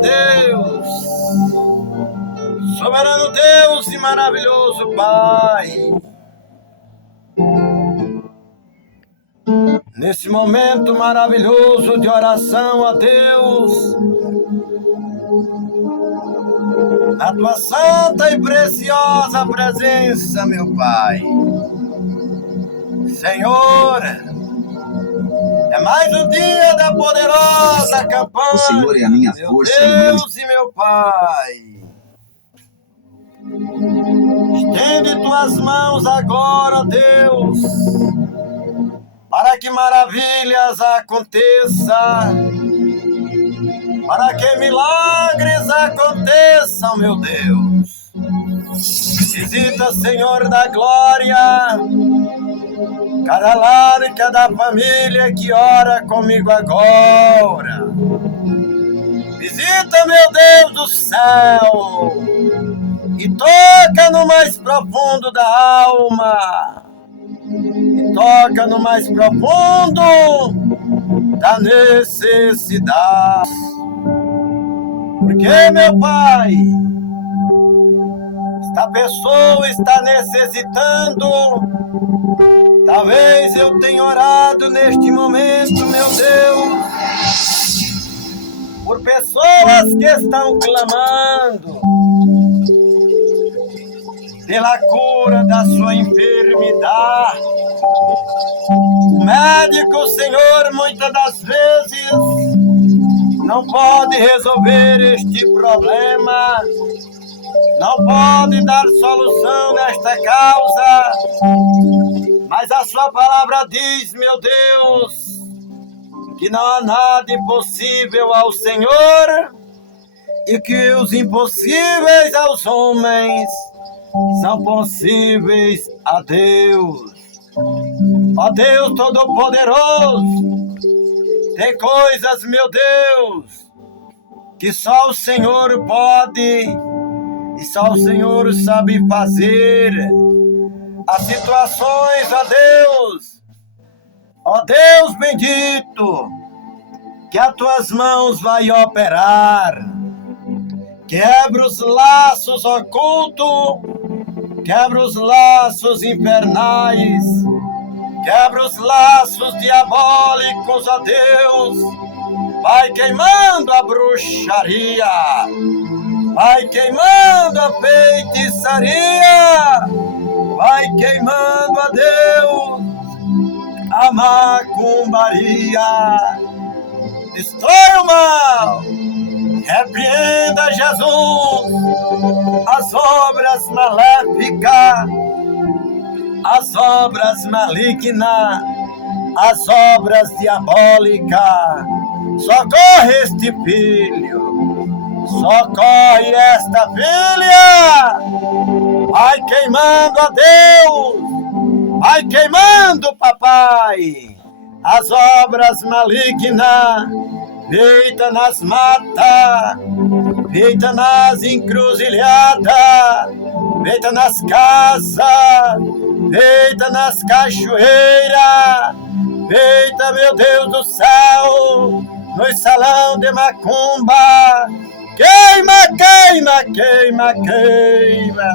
Deus, soberano Deus e maravilhoso Pai. Nesse momento maravilhoso de oração a Deus, na tua santa e preciosa presença, meu Pai. Senhor, é mais um dia da poderosa campanha. O Senhor é a minha força e o meu Deus e meu Pai. Estende tuas mãos agora, Deus, para que maravilhas aconteçam, para que milagres aconteçam, meu Deus. Visita, Senhor da glória, cada lar e cada família que ora comigo agora. Visita, meu Deus do céu, e toca no mais profundo da alma, e toca no mais profundo da necessidade. Porque, meu Pai, esta pessoa está necessitando. Talvez eu tenha orado neste momento, meu Deus, por pessoas que estão clamando pela cura da sua enfermidade. O médico, Senhor, muitas das vezes não pode resolver este problema, não pode dar solução nesta causa, mas a sua palavra diz, meu Deus, que não há nada impossível ao Senhor e que os impossíveis aos homens são possíveis a Deus. Ó Deus Todo-Poderoso, tem coisas, meu Deus, que só o Senhor pode e só o Senhor sabe fazer. As situações, ó Deus bendito, que as tuas mãos vai operar. Quebra os laços ocultos, quebra os laços infernais, quebra os laços diabólicos, ó Deus. Vai queimando a bruxaria, vai queimando a feitiçaria, vai queimando, ó Deus, a macumbaria. Destrói o mal, repreenda, Jesus, as obras maléficas, as obras malignas, as obras diabólicas. Socorre este filho, socorre esta filha. Vai queimando, ó Deus, vai queimando, papai, as obras malignas, feita nas matas, feita nas encruzilhadas, feita nas casas, feita nas cachoeiras, feita, meu Deus do céu, no salão de macumba. Queima, queima, queima, queima,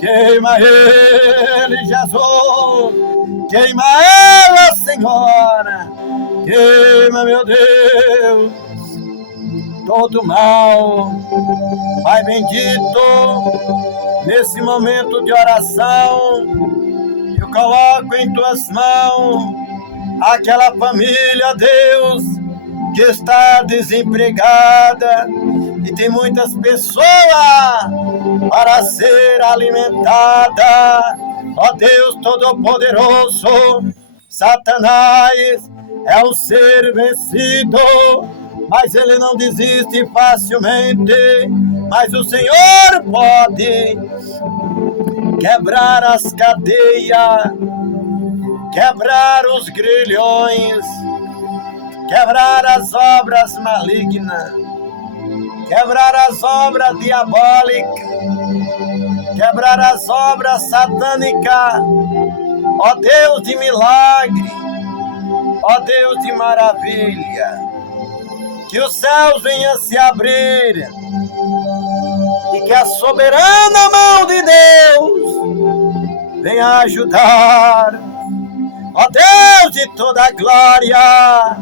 queima ele, Jesus, queima ela, Senhora, queima, meu Deus, todo mal. Pai bendito, nesse momento de oração, eu coloco em tuas mãos aquela família, Deus, que está desempregada e tem muitas pessoas para ser alimentada. Ó Deus Todo-Poderoso, Satanás é um ser vencido, mas ele não desiste facilmente. Mas o Senhor pode quebrar as cadeias, quebrar os grilhões, quebrar as obras malignas, quebrar as obras diabólicas, quebrar as obras satânicas. Ó Deus de milagre, ó Deus de maravilha, que os céus venham se abrir e que a soberana mão de Deus venha ajudar. Ó Deus de toda a glória,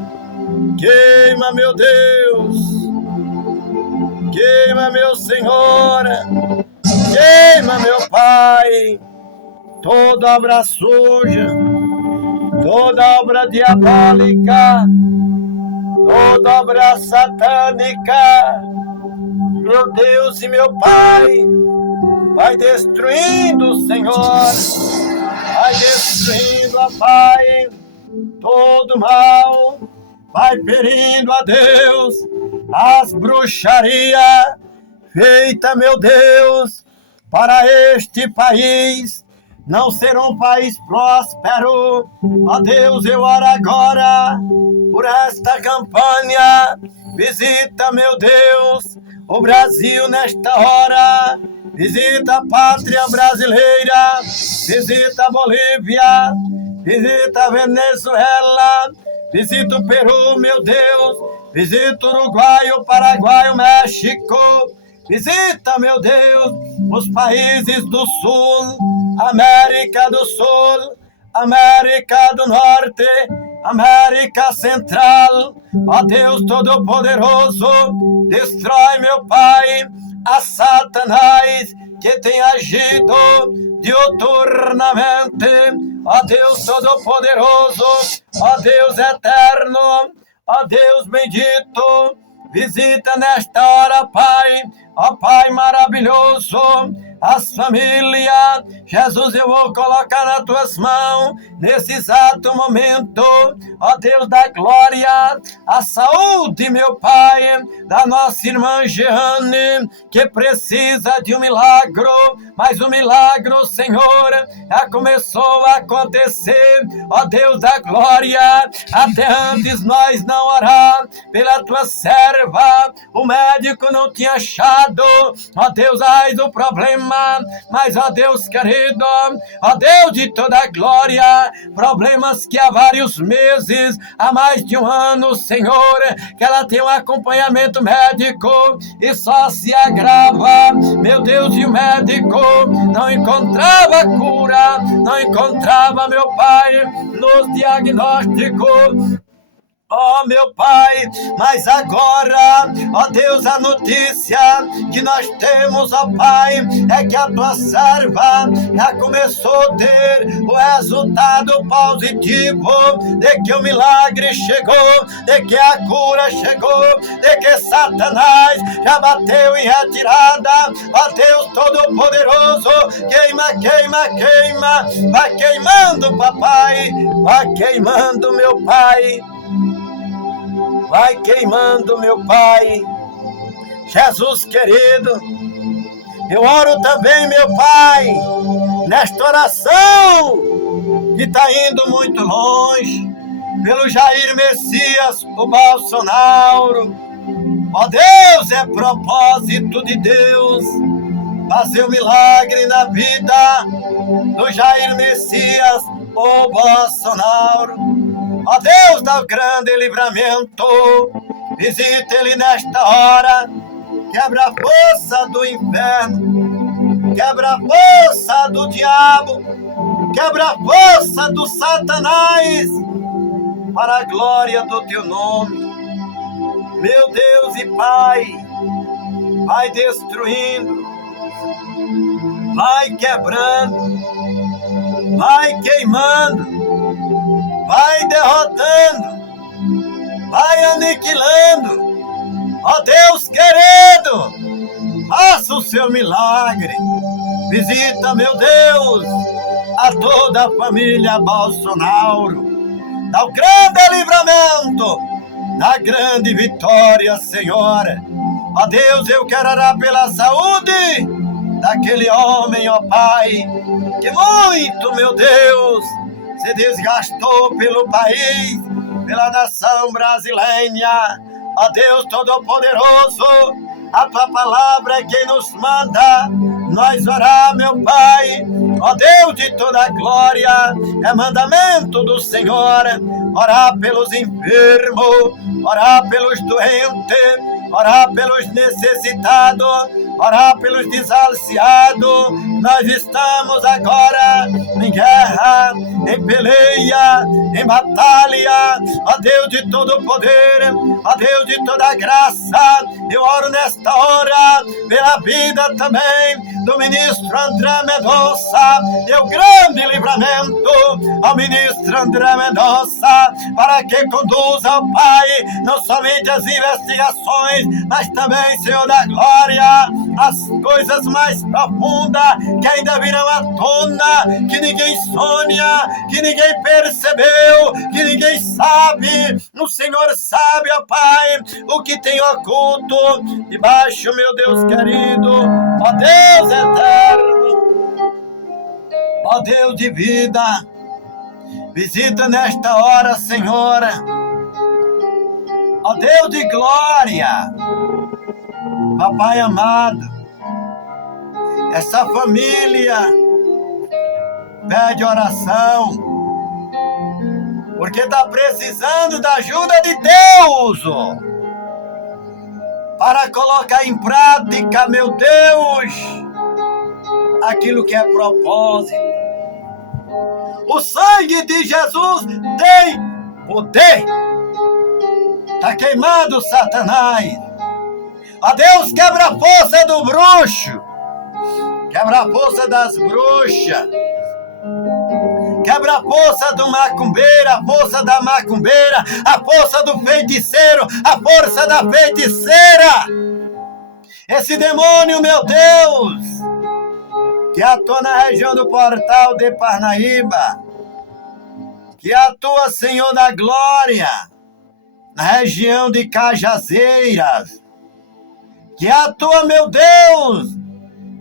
queima, meu Deus, queima, meu Senhor, queima, meu Pai, toda obra suja, toda obra diabólica, toda obra satânica, meu Deus e meu Pai, vai destruindo, Senhor, vai destruindo, ó Pai, todo mal, vai ferindo, a Deus, as bruxarias feitas, meu Deus, para este país não ser um país próspero. Ó Deus, eu oro agora por esta campanha. Visita, meu Deus, o Brasil nesta hora. Visita a pátria brasileira. Visita a Bolívia. Visita a Venezuela. Visita o Peru, meu Deus. Visita o Uruguai, o Paraguai, o México. Visita, meu Deus, os países do Sul, América do Sul, América do Norte, América Central. Ó Deus Todo-Poderoso, destrói, meu Pai, a Satanás que tem agido diuturnamente. Ó Deus Todo-Poderoso, ó Deus Eterno, ó Deus bendito, visita nesta hora, Pai, ó Pai maravilhoso, as famílias. Jesus, eu vou colocar nas tuas mãos, nesse exato momento, ó Deus da glória, a saúde, meu Pai, da nossa irmã Jeane, que precisa de um milagre, mas o milagre, Senhor, já começou a acontecer, ó Deus da glória, até antes nós não orar pela tua serva, o médico não tinha achado, ó Deus, ai do problema, mas ó Deus querido, ó Deus de toda a glória, problemas que há vários meses, há mais de um ano, Senhor, que ela tem um acompanhamento médico e só se agrava, meu Deus, e o médico não encontrava cura, não encontrava, meu Pai, nos diagnósticos. Ó meu Pai, mas agora, ó Deus, a notícia que nós temos, ó Pai, é que a tua serva já começou a ter o resultado positivo, de que o milagre chegou, de que a cura chegou, de que Satanás já bateu em retirada. Ó Deus Todo-Poderoso, queima, queima, queima, vai queimando, papai, vai queimando, meu Pai. Vai queimando, meu Pai. Jesus querido, eu oro também, meu Pai, nesta oração que está indo muito longe, pelo Jair Messias, o Bolsonaro. Ó Deus, é propósito de Deus fazer um milagre na vida do Jair Messias, o Bolsonaro. Ó Deus, dá o grande livramento, visita ele nesta hora, quebra a força do inferno, quebra a força do diabo, quebra a força do Satanás, para a glória do teu nome. Meu Deus e Pai, vai destruindo, vai quebrando, vai queimando, vai derrotando, vai aniquilando. Ó Deus querido, faça o seu milagre. Visita, meu Deus, a toda a família Bolsonaro. Dá o grande livramento, dá grande vitória, Senhor. Ó Deus, eu quero orar pela saúde daquele homem, ó Pai, que muito, meu Deus, se desgastou pelo país, pela nação brasileira. Ó Deus Todo-Poderoso, a tua palavra é quem nos manda nós orar, meu Pai. Ó Deus de toda a glória, é mandamento do Senhor orar pelos enfermos, orar pelos doentes, orar pelos necessitados, orar pelos desalciados. Nós estamos agora em guerra, em peleia, em batalha. Ó Deus de todo poder, ó Deus de toda graça, eu oro nesta hora pela vida também do ministro André Mendonça, e o grande livramento ao ministro André Mendonça, para que conduza, ó Pai, não somente as investigações, mas também, Senhor da glória, as coisas mais profundas que ainda virão à tona, que ninguém sonha, que ninguém percebeu, que ninguém sabe. O Senhor sabe, ó Pai, o que tem oculto debaixo, meu Deus querido, ó Deus eterno, ó Deus de vida, visita nesta hora, Senhor, ó Deus de glória, Papai amado, essa família pede oração, porque está precisando da ajuda de Deus para colocar em prática, meu Deus, aquilo que é propósito. O sangue de Jesus tem poder. Está queimando Satanás. Ó Deus, quebra a força do bruxo, quebra a força das bruxas, quebra a força do macumbeiro, a força da macumbeira, a força do feiticeiro, a força da feiticeira. Esse demônio, meu Deus, que atua na região do Portal de Parnaíba, que atua, Senhor da glória, na região de Cajazeiras, que atua, meu Deus,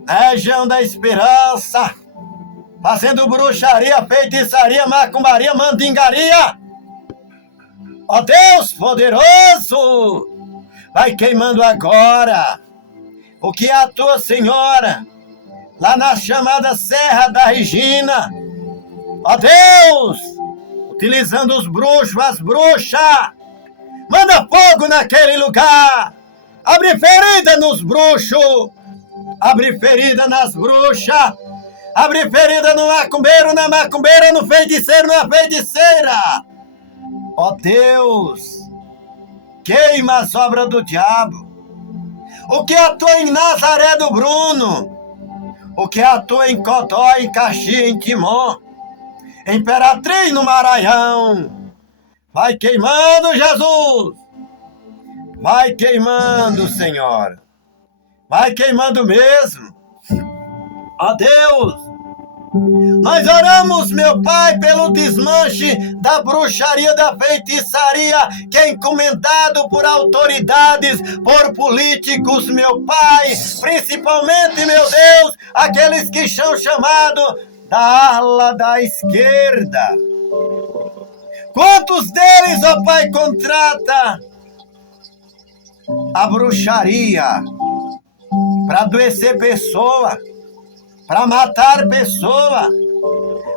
na região da Esperança, fazendo bruxaria, feitiçaria, macumbaria, mandingaria. Ó Deus poderoso, vai queimando agora o que atua, Senhora, lá na chamada Serra da Regina. Ó Deus, utilizando os bruxos, as bruxas, manda fogo naquele lugar. Abre ferida nos bruxos, abre ferida nas bruxas, abre ferida no macumbeiro, na macumbeira, no feiticeiro, na feiticeira. Ó Deus, queima as obras do diabo. O que atua em Nazaré do Bruno, o que atua em Codó, em Caxias, em Timó, Imperatriz no Maranhão, vai queimando, Jesus. Vai queimando, Senhor. Vai queimando mesmo. Ó Deus, nós oramos, meu Pai, pelo desmanche da bruxaria, da feitiçaria, que é encomendado por autoridades, por políticos, meu Pai, principalmente, meu Deus, aqueles que são chamados da ala da esquerda. Quantos deles, ó Pai, contrata a bruxaria para adoecer pessoa, para matar pessoa,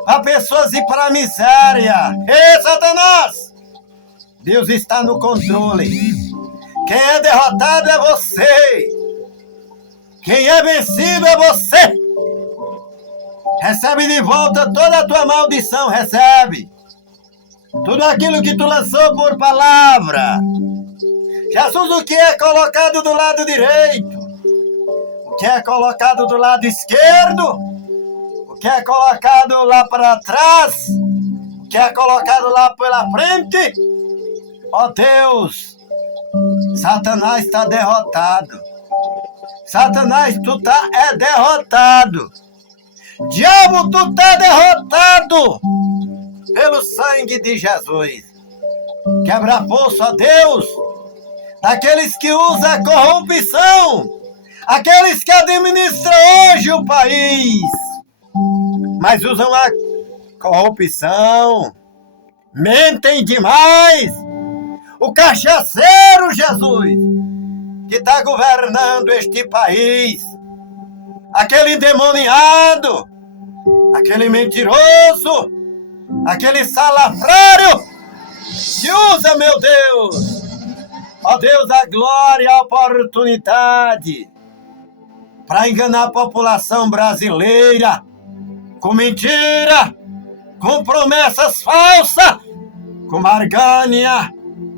para pessoas ir para a miséria? Ei, Satanás! Deus está no controle. Quem é derrotado é você. Quem é vencido é você. Recebe de volta toda a tua maldição, recebe. Tudo aquilo que tu lançou por palavra. Jesus, o que é colocado do lado direito, o que é colocado do lado esquerdo, o que é colocado lá para trás, o que é colocado lá pela frente, ó Deus, Satanás está derrotado. Satanás, tu tá derrotado. Diabo, tu tá derrotado pelo sangue de Jesus. Quebra a força, ó Deus, daqueles que usam a corrupção, aqueles que administram hoje o país, mas usam a corrupção, mentem demais. O cachaceiro, Jesus, que está governando este país, aquele endemoniado, aquele mentiroso, aquele salafrário, que usa, meu Deus, Ó Deus da glória, a oportunidade para enganar a população brasileira com mentira, com promessas falsas, com barganha,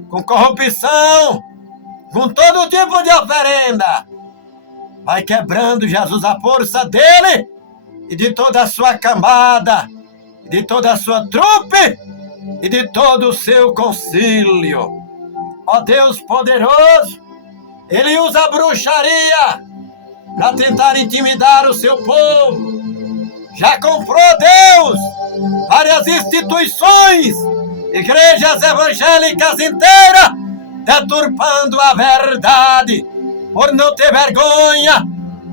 com corrupção, com todo tipo de oferenda. Vai quebrando, Jesus, a força dele e de toda a sua cambada, de toda a sua trupe e de todo o seu concílio. Ó Deus poderoso, ele usa a bruxaria para tentar intimidar o seu povo. Já comprou, Deus, várias instituições, igrejas evangélicas inteiras, deturpando a verdade, por não ter vergonha,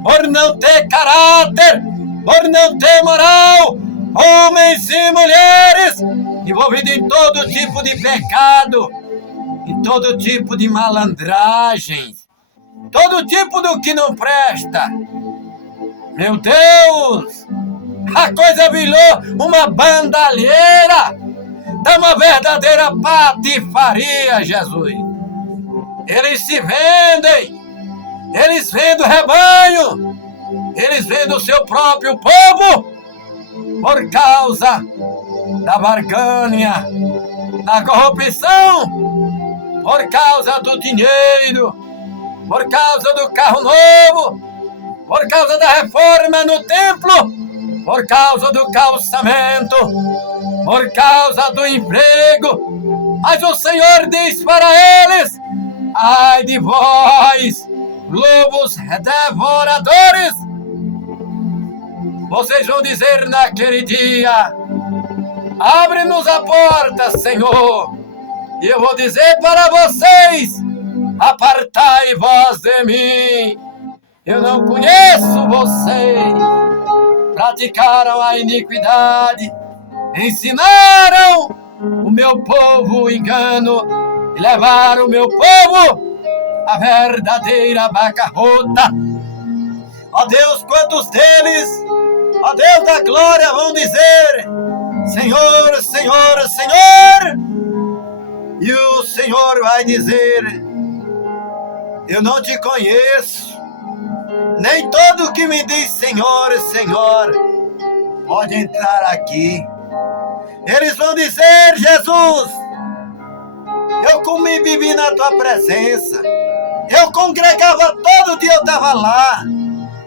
por não ter caráter, por não ter moral, homens e mulheres envolvidos em todo tipo de pecado, em todo tipo de malandragens, todo tipo do que não presta. Meu Deus, a coisa virou uma bandalheira, dá uma verdadeira patifaria, Jesus. Eles se vendem, eles vendem o rebanho, eles vendem o seu próprio povo por causa da barganha, da corrupção, por causa do dinheiro, por causa do carro novo, por causa da reforma no templo, por causa do calçamento, por causa do emprego. Mas o Senhor diz para eles: ai de vós, lobos devoradores! Vocês vão dizer naquele dia: abre-nos a porta, Senhor. E eu vou dizer para vocês: apartai vós de mim. Eu não conheço vocês. Praticaram a iniquidade, ensinaram o meu povo o engano e levaram o meu povo a verdadeira bancarrota. Ó Deus, quantos deles, ó Deus da glória, vão dizer: Senhor, Senhor, Senhor. E o Senhor vai dizer: eu não te conheço. Nem todo que me diz Senhor, Senhor pode entrar aqui. Eles vão dizer: Jesus, eu comi e bebi na tua presença, eu congregava todo dia, eu estava lá.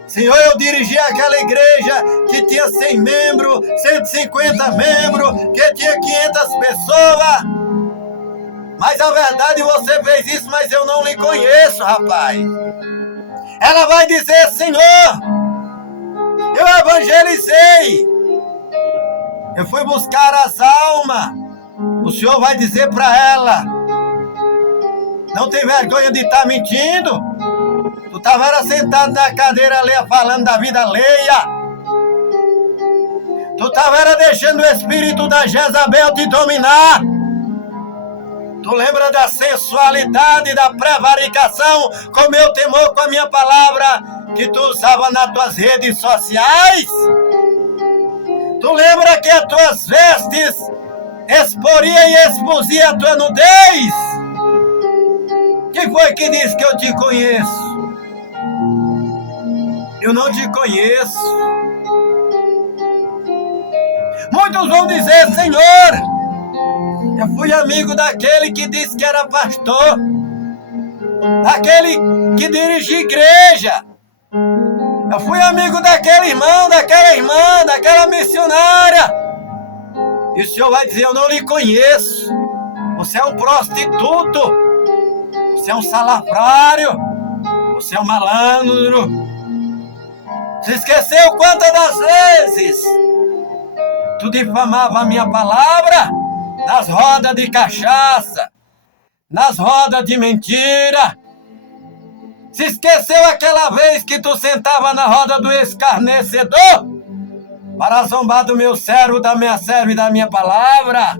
Senhor, eu dirigia aquela igreja que tinha 100 membros, 150 membros, que tinha 500 pessoas. Mas a verdade, você fez isso, mas eu não lhe conheço, rapaz. Ela vai dizer: Senhor, eu evangelizei, eu fui buscar as almas. O Senhor vai dizer para ela: não tem vergonha de estar mentindo? Tu estava sentado na cadeira ali falando da vida alheia. Tu estava deixando o espírito da Jezabel te dominar. Tu lembra da sensualidade, da prevaricação, com meu temor, com a minha palavra, que tu usava nas tuas redes sociais? Tu lembra que as tuas vestes exporia e exposia a tua nudez? Quem foi que disse que eu te conheço? Eu não te conheço. Muitos vão dizer: Senhor, eu fui amigo daquele que disse que era pastor, daquele que dirigia igreja. Eu fui amigo daquele irmão, daquela irmã, daquela missionária. E o Senhor vai dizer: eu não lhe conheço. Você é um prostituto, você é um salafrário, você é um malandro. Você esqueceu quantas das vezes tu difamava a minha palavra? Nas rodas de cachaça, nas rodas de mentira. Se esqueceu aquela vez que tu sentava na roda do escarnecedor para zombar do meu servo, da minha serva e da minha palavra?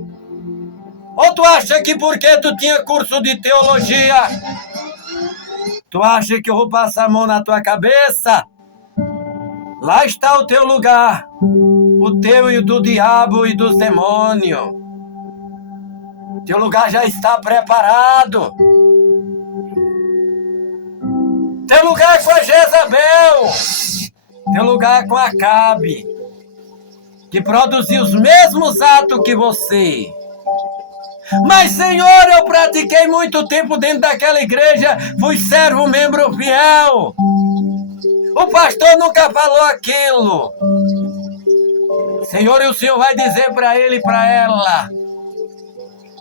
Ou tu acha que porque tu tinha curso de teologia, tu acha que eu vou passar a mão na tua cabeça? Lá está o teu lugar, o teu e o do diabo e dos demônios. Teu lugar já está preparado. Tem lugar com a Jezabel. Tem lugar com Acabe, que produziu os mesmos atos que você. Mas, Senhor, eu pratiquei muito tempo dentro daquela igreja, fui servo, membro fiel. O pastor nunca falou aquilo. Senhor, e o Senhor vai dizer para ele e para ela: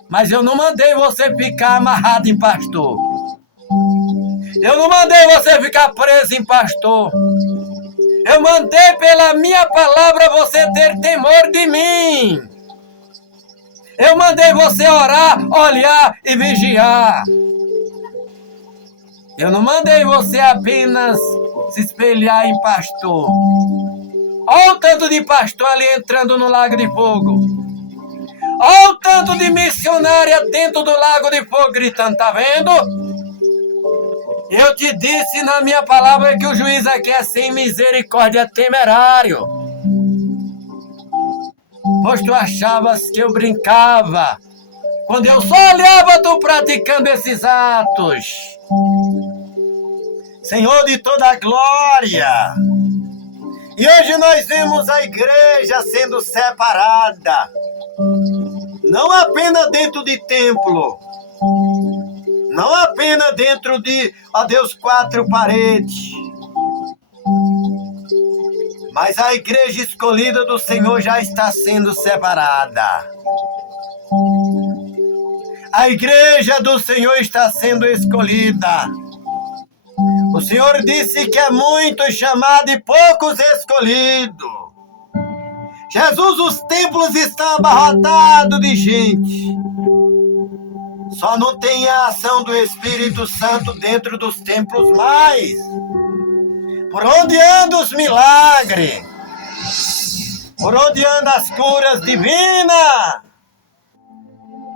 mas eu não mandei você ficar amarrado em pastor. Eu não mandei você ficar preso em pastor. Eu mandei pela minha palavra você ter temor de mim. Eu mandei você orar, olhar e vigiar. Eu não mandei você apenas se espelhar em pastor. Olha o tanto de pastor ali entrando no lago de fogo. Olha o tanto de missionária dentro do lago de fogo gritando, tá vendo? Eu te disse na minha palavra que o juiz aqui é sem misericórdia, é temerário. Pois tu achavas que eu brincava, quando eu só olhava tu praticando esses atos. Senhor de toda a glória, e hoje nós vemos a igreja sendo separada, não apenas dentro de templo, não apenas dentro de, ó Deus, 4 paredes, mas a igreja escolhida do Senhor já está sendo separada. A igreja do Senhor está sendo escolhida. O Senhor disse que é muito chamado e poucos escolhidos. Jesus, os templos estão abarrotados de gente. Só não tem a ação do Espírito Santo dentro dos templos mais. Por onde andam os milagres? Por onde andam as curas divinas?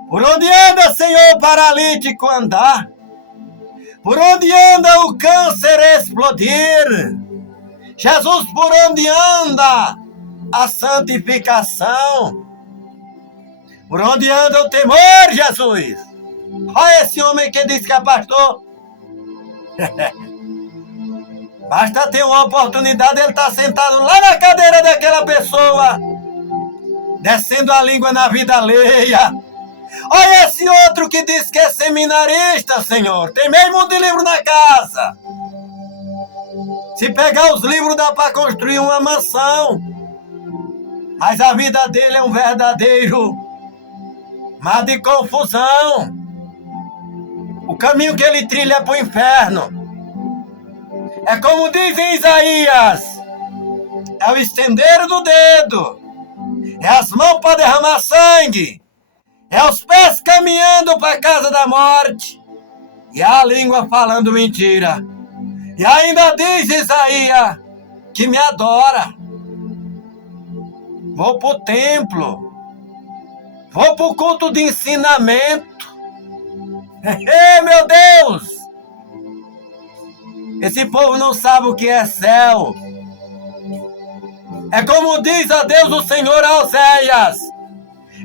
Por onde anda, Senhor, o paralítico andar? Por onde anda o câncer explodir? Jesus, por onde anda a santificação? Por onde anda o temor, Jesus? Olha esse homem que diz que é pastor. Basta ter uma oportunidade, ele está sentado lá na cadeira daquela pessoa, descendo a língua na vida alheia. Olha esse outro que diz que é seminarista, Senhor. Tem meio mundo de livro na casa. Se pegar os livros dá para construir uma mansão. Mas a vida dele é um verdadeiro mar de confusão. O caminho que ele trilha é para o inferno. É como diz em Isaías: é o estender do dedo, é as mãos para derramar sangue, é os pés caminhando para a casa da morte, e a língua falando mentira. E ainda diz Isaías que me adora. Vou para o templo, vou para o culto de ensinamento. Ei, meu Deus! Esse povo não sabe o que é céu. É como diz a Deus o Senhor a Oséias: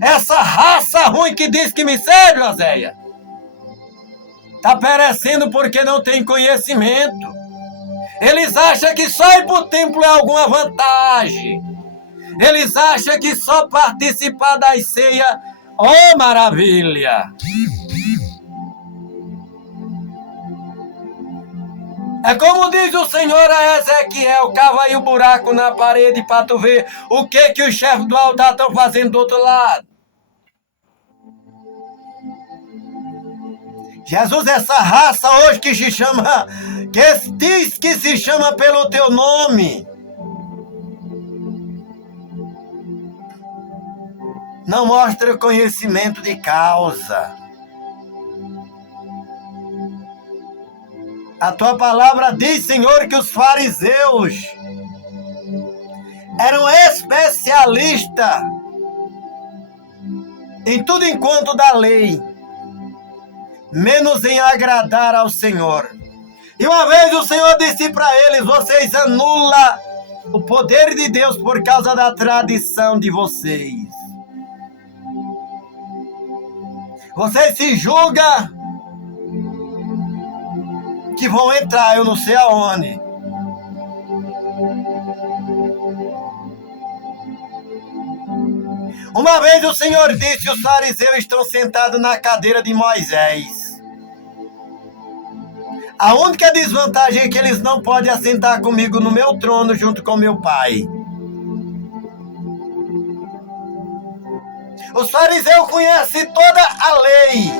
essa raça ruim que diz que me serve, Oséias, está perecendo porque não tem conhecimento. Eles acham que só ir para o templo é alguma vantagem. Eles acham que só participar da ceia, oh maravilha! É como diz o Senhor a Ezequiel: cava aí o buraco na parede para tu ver o que os chefes do altar estão fazendo do outro lado. Jesus, essa raça hoje que se chama, que diz que se chama pelo teu nome, não mostra conhecimento de causa. A tua palavra diz, Senhor, que os fariseus eram especialistas em tudo enquanto da lei, menos em agradar ao Senhor. E uma vez o Senhor disse para eles: vocês anulam o poder de Deus por causa da tradição de vocês. Vocês se julgam que vão entrar, eu não sei aonde. Uma vez o Senhor disse: os fariseus estão sentados na cadeira de Moisés. A única desvantagem é que eles não podem assentar comigo no meu trono junto com meu pai. Os fariseus conhecem toda a lei.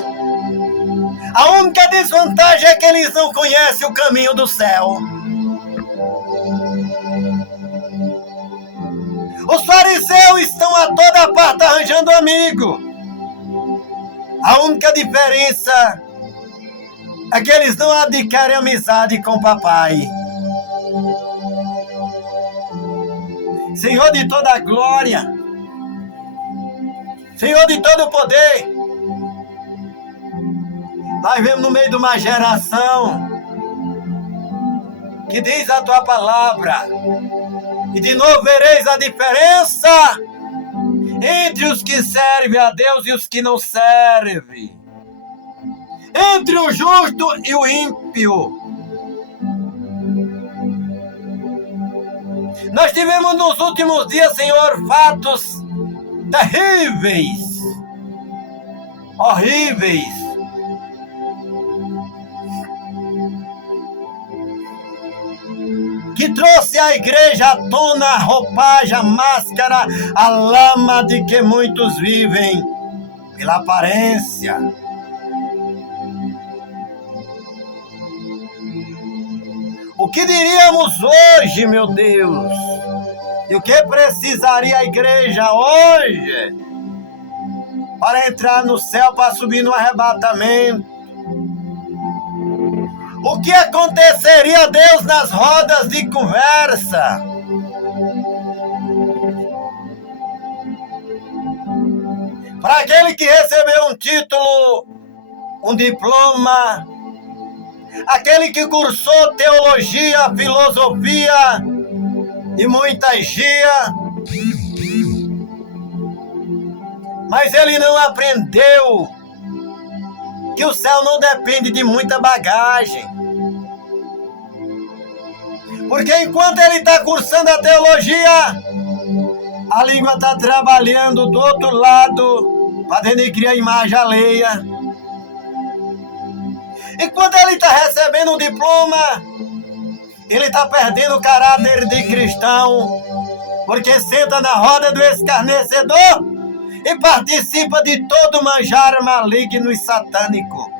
A única desvantagem é que eles não conhecem o caminho do céu. Os fariseus estão a toda parte arranjando amigo. A única diferença é que eles não adquirem amizade com o papai. Senhor de toda a glória, Senhor de todo o poder, nós vemos no meio de uma geração que diz a tua palavra, e de novo vereis a diferença entre os que servem a Deus e os que não servem, entre o justo e o ímpio. Nós tivemos nos últimos dias, Senhor, fatos terríveis, horríveis, que trouxe à igreja à tona a roupagem, a máscara, a lama de que muitos vivem pela aparência. O que diríamos hoje, meu Deus? E o que precisaria a igreja hoje para entrar no céu, para subir no arrebatamento? O que aconteceria, Deus, nas rodas de conversa? Para aquele que recebeu um título, um diploma, aquele que cursou teologia, filosofia e muita gia, mas ele não aprendeu que o céu não depende de muita bagagem. Porque enquanto ele está cursando a teologia, a língua está trabalhando do outro lado para denegrir a imagem alheia. Enquanto ele está recebendo um diploma, ele está perdendo o caráter de cristão, porque senta na roda do escarnecedor e participa de todo manjar maligno e satânico.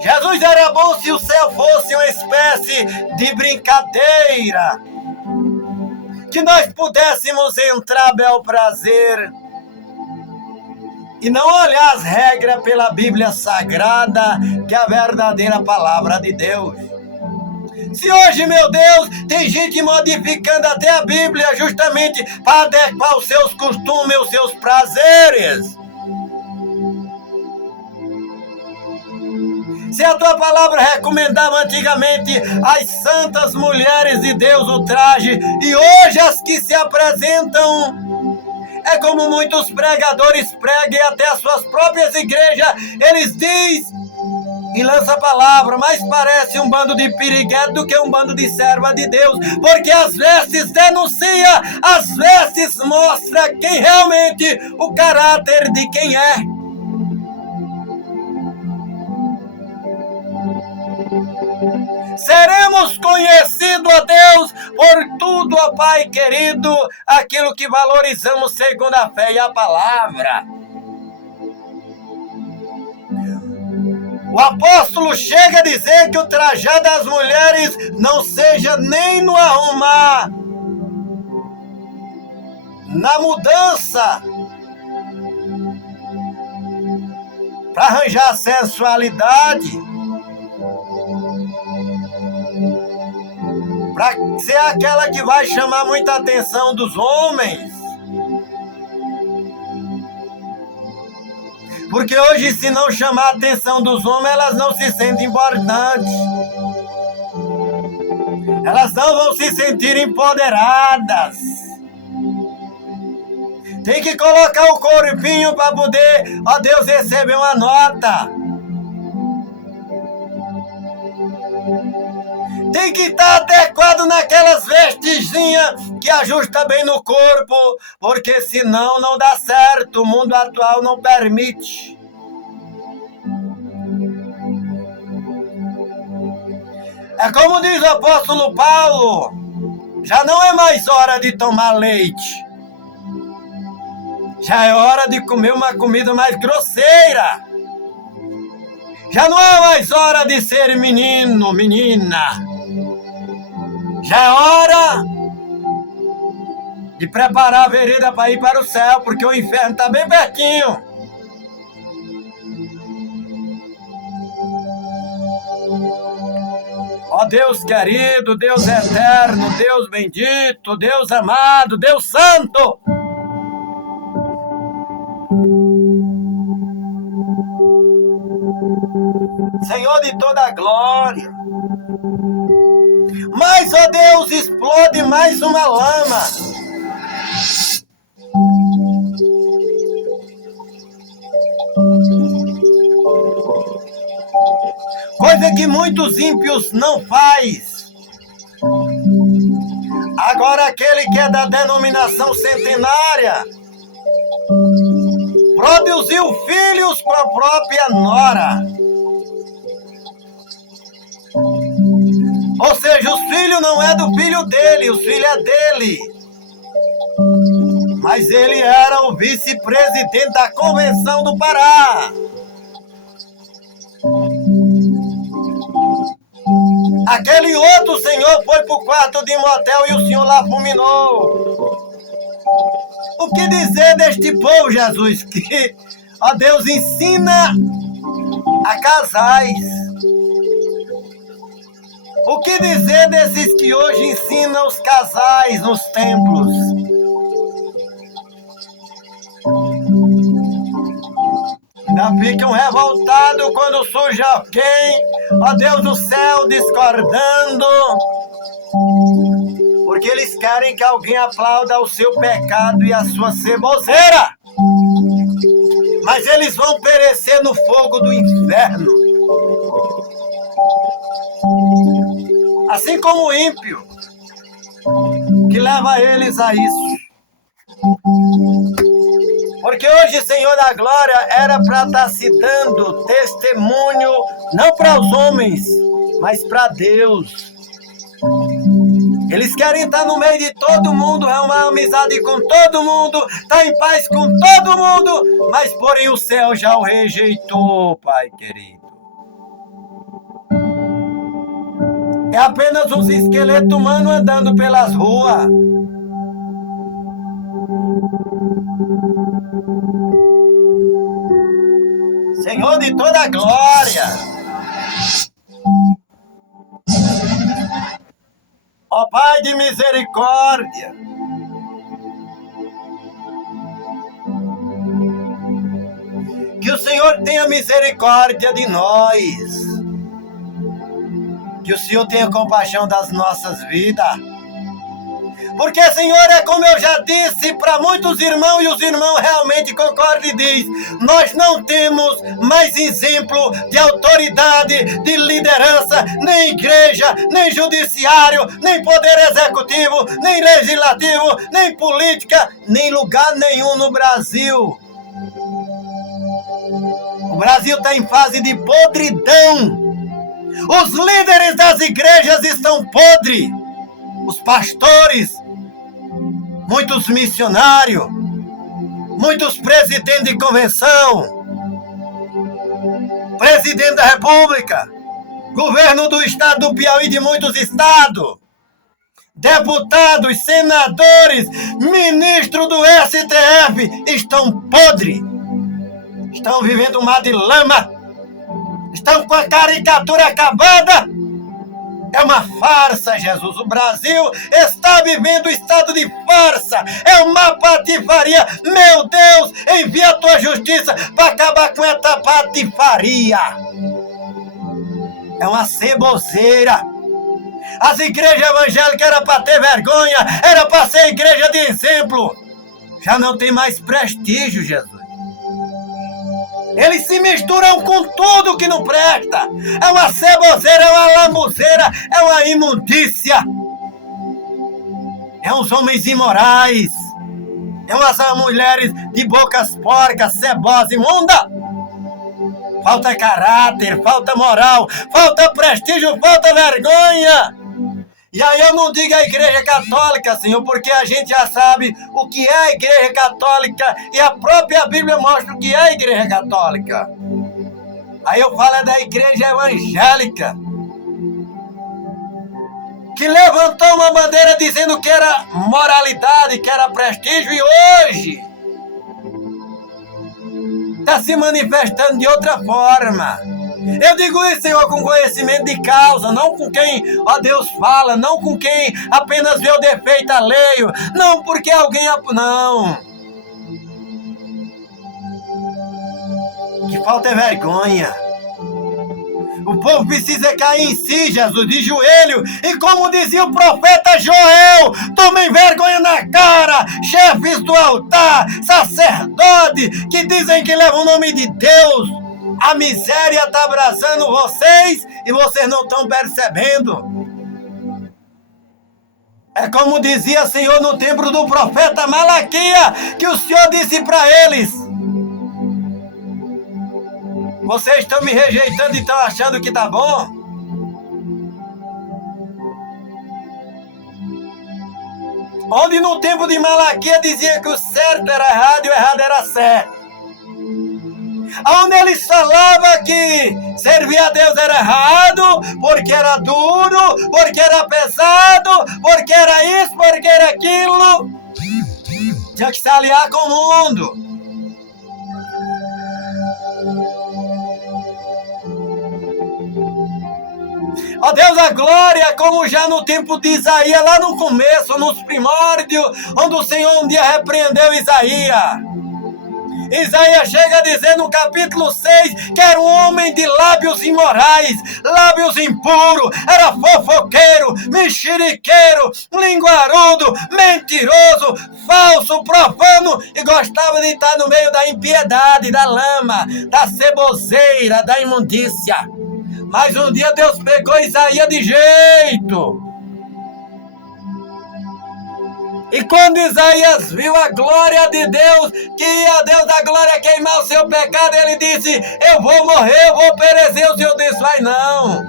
Jesus era bom se o céu fosse uma espécie de brincadeira, que nós pudéssemos entrar a bel prazer e não olhar as regras pela Bíblia Sagrada, que é a verdadeira palavra de Deus. Se hoje, meu Deus, tem gente modificando até a Bíblia justamente para adequar os seus costumes, os seus prazeres. Se a tua palavra recomendava antigamente às santas mulheres de Deus o traje, e hoje as que se apresentam é como muitos pregadores pregam, e até as suas próprias igrejas, eles dizem e lançam a palavra, mas parece um bando de piriguete do que um bando de serva de Deus, porque as vestes denunciam, as vestes mostram quem realmente, o caráter de quem é. Seremos conhecidos, ó Deus, por tudo, ó Pai querido, aquilo que valorizamos segundo a fé e a palavra. O apóstolo chega a dizer que o trajar das mulheres não seja nem no arrumar, na mudança, para arranjar sensualidade, para ser aquela que vai chamar muita atenção dos homens. Porque hoje, se não chamar a atenção dos homens, elas não se sentem importantes. Elas não vão se sentir empoderadas. Tem que colocar o corpinho para poder, ó Deus, receber uma nota. Tem que estar adequado naquelas vestezinhas que ajusta bem no corpo, porque senão não dá certo, o mundo atual não permite. É como diz o apóstolo Paulo, já não é mais hora de tomar leite. Já é hora de comer uma comida mais grosseira. Já não é mais hora de ser menino, menina. Já é hora de preparar a vereda para ir para o céu, porque o inferno está bem pertinho. Ó Deus querido, Deus eterno, Deus bendito, Deus amado, Deus santo. Senhor de toda a glória. Mas, ó Deus, explode mais uma lama. Coisa que muitos ímpios não faz. Agora aquele que é da denominação centenária produziu filhos para a própria nora. Ou seja, os filhos não é do filho dele, os filhos é dele. Mas ele era o vice-presidente da Convenção do Pará. Aquele outro senhor foi pro quarto de motel e o senhor lá fulminou. O que dizer deste povo, Jesus, que, ó Deus, ensina a casais? O que dizer desses que hoje ensinam os casais nos templos? Ainda ficam revoltados quando surge alguém, ó Deus do céu, discordando, porque eles querem que alguém aplauda o seu pecado e a sua ceboseira. Mas eles vão perecer no fogo do inferno. Assim como o ímpio, que leva eles a isso. Porque hoje, Senhor da Glória, era para estar se dando testemunho, não para os homens, mas para Deus. Eles querem estar no meio de todo mundo, arrumar amizade com todo mundo, estar em paz com todo mundo, mas porém o céu já o rejeitou, Pai querido. É apenas uns esqueletos humanos andando pelas ruas. Senhor de toda a glória. Ó Pai de misericórdia. Que o Senhor tenha misericórdia de nós. Que o Senhor tenha compaixão das nossas vidas. Porque, Senhor, é como eu já disse para muitos irmãos, e os irmãos realmente concordam e dizem, nós não temos mais exemplo de autoridade, de liderança, nem igreja, nem judiciário, nem poder executivo, nem legislativo, nem política, nem lugar nenhum no Brasil. O Brasil está em fase de podridão. Os líderes das igrejas estão podres. Os pastores, muitos missionários, muitos presidentes de convenção, presidente da República, governo do estado do Piauí, de muitos estados, deputados, senadores, ministros do STF estão podres. Estão vivendo um mar de lama. Estão com a caricatura acabada. É uma farsa, Jesus. O Brasil está vivendo um estado de farsa. É uma patifaria. Meu Deus, envia a tua justiça para acabar com essa patifaria. É uma ceboseira. As igrejas evangélicas eram para ter vergonha, era para ser igreja de exemplo. Já não tem mais prestígio, Jesus. Eles se misturam com tudo que não presta. É uma ceboseira, é uma lambuzeira, é uma imundícia. É uns homens imorais. É umas mulheres de bocas porcas, cebosas, imunda. Falta caráter, falta moral, falta prestígio, falta vergonha. E aí eu não digo a Igreja Católica, Senhor, porque a gente já sabe o que é a Igreja Católica e a própria Bíblia mostra o que é a Igreja Católica. Aí eu falo da Igreja Evangélica, que levantou uma bandeira dizendo que era moralidade, que era prestígio, e hoje está se manifestando de outra forma. Eu digo isso, Senhor, com conhecimento de causa, não com quem, ó Deus, fala, não com quem apenas vê o defeito alheio, não porque alguém... Não. Que falta é vergonha. O povo precisa cair em si, Jesus, de joelho, e como dizia o profeta Joel, tomem vergonha na cara, chefes do altar, sacerdote, que dizem que levam o nome de Deus. A miséria está abraçando vocês e vocês não estão percebendo. É como dizia o Senhor no templo do profeta Malaquias, que o Senhor disse para eles: vocês estão me rejeitando e estão achando que está bom? Onde no tempo de Malaquias dizia que o certo era errado e o errado era certo. Onde eles falavam que servir a Deus era errado, porque era duro, porque era pesado, porque era isso, porque era aquilo. Tinha que se aliar com o mundo. Ó Deus da glória, como já no tempo de Isaías, lá no começo, nos primórdios, onde o Senhor um dia repreendeu Isaías. Isaías chega a dizer no capítulo 6 que era um homem de lábios imorais, lábios impuros, era fofoqueiro, mexeriqueiro, linguarudo, mentiroso, falso, profano e gostava de estar no meio da impiedade, da lama, da ceboseira, da imundícia. Mas um dia Deus pegou Isaías de jeito. E quando Isaías viu a glória de Deus, que ia Deus da glória queimar o seu pecado, ele disse: eu vou morrer, eu vou perecer. O Senhor disse: vai não.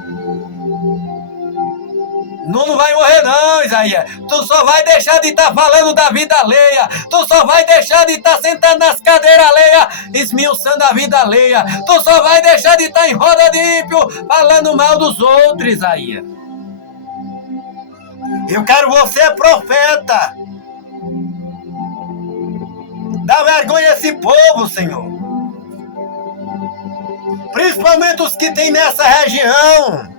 Não vai morrer não, Isaías. Tu só vai deixar de estar falando da vida alheia. Tu só vai deixar de estar sentado nas cadeiras alheias, esmiuçando a vida alheia. Tu só vai deixar de estar em roda de ímpio, falando mal dos outros, Isaías. Eu quero você profeta. Dá vergonha a esse povo, Senhor. Principalmente os que tem nessa região.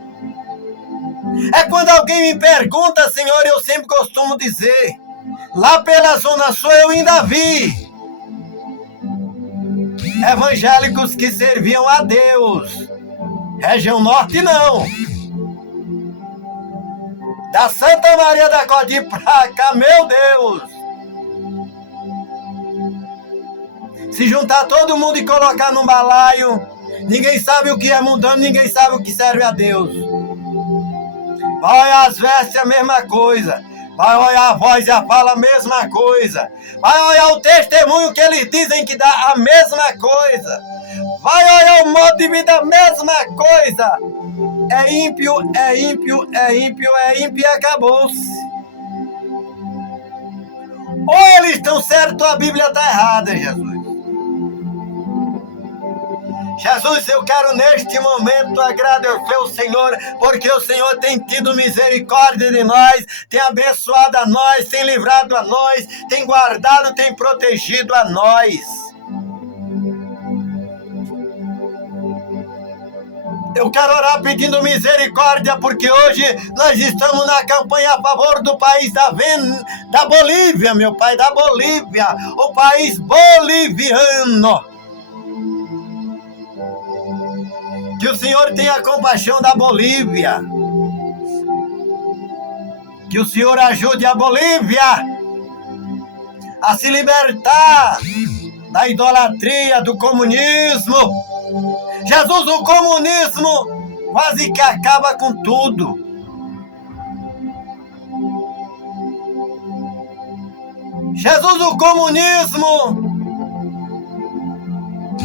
É quando alguém me pergunta, Senhor, eu sempre costumo dizer, lá pela Zona Sul eu ainda vi evangélicos que serviam a Deus. Região Norte não. Da Santa Maria da Codi pra cá, meu Deus. Se juntar todo mundo e colocar num balaio, ninguém sabe o que é mundano, ninguém sabe o que serve a Deus. Vai olhar as vestes, a mesma coisa. Vai olhar a voz e a fala, a mesma coisa. Vai olhar o testemunho que eles dizem que dá, a mesma coisa. Vai olhar o modo de vida, a mesma coisa. É ímpio, é ímpio, é ímpio, é ímpio e acabou-se. Ou eles estão certos ou a Bíblia está errada, Jesus. Jesus, eu quero neste momento agradecer ao Senhor, porque o Senhor tem tido misericórdia de nós, tem abençoado a nós, tem livrado a nós, tem guardado, tem protegido a nós. Eu quero orar pedindo misericórdia, porque hoje nós estamos na campanha a favor do país da Bolívia, meu Pai, da Bolívia, o país boliviano. Que o Senhor tenha compaixão da Bolívia. Que o Senhor ajude a Bolívia a se libertar da idolatria, do comunismo. Jesus, o comunismo quase que acaba com tudo. Jesus, o comunismo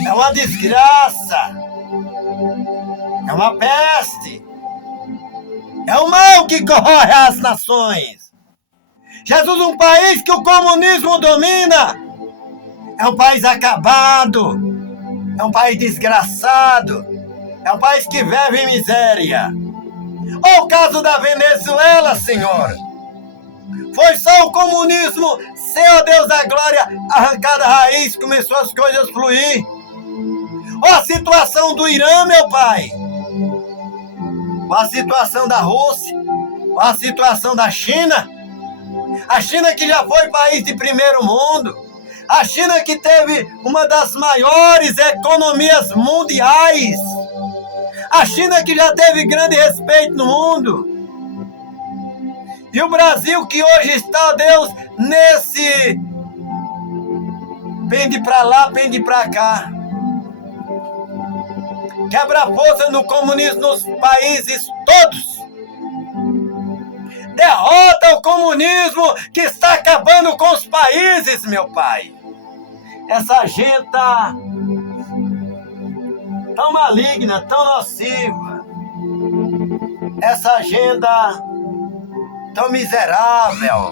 é uma desgraça, é uma peste, é o mal que corrói as nações. Jesus, um país que o comunismo domina, é um país acabado, é um país desgraçado, é um país que vive em miséria. Olha o caso da Venezuela, Senhor. Foi só o comunismo, Senhor Deus da glória, arrancada a raiz, começou as coisas a fluir. Olha a situação do Irã, meu Pai. Olha a situação da Rússia. Olha a situação da China. A China que já foi país de primeiro mundo. A China que teve uma das maiores economias mundiais. A China que já teve grande respeito no mundo. E o Brasil que hoje está, Deus, nesse pende pra lá, pende pra cá. Quebra força no comunismo nos países todos. Derrota o comunismo que está acabando com os países, meu Pai. Essa agenda tão maligna, tão nociva. Essa agenda tão miserável.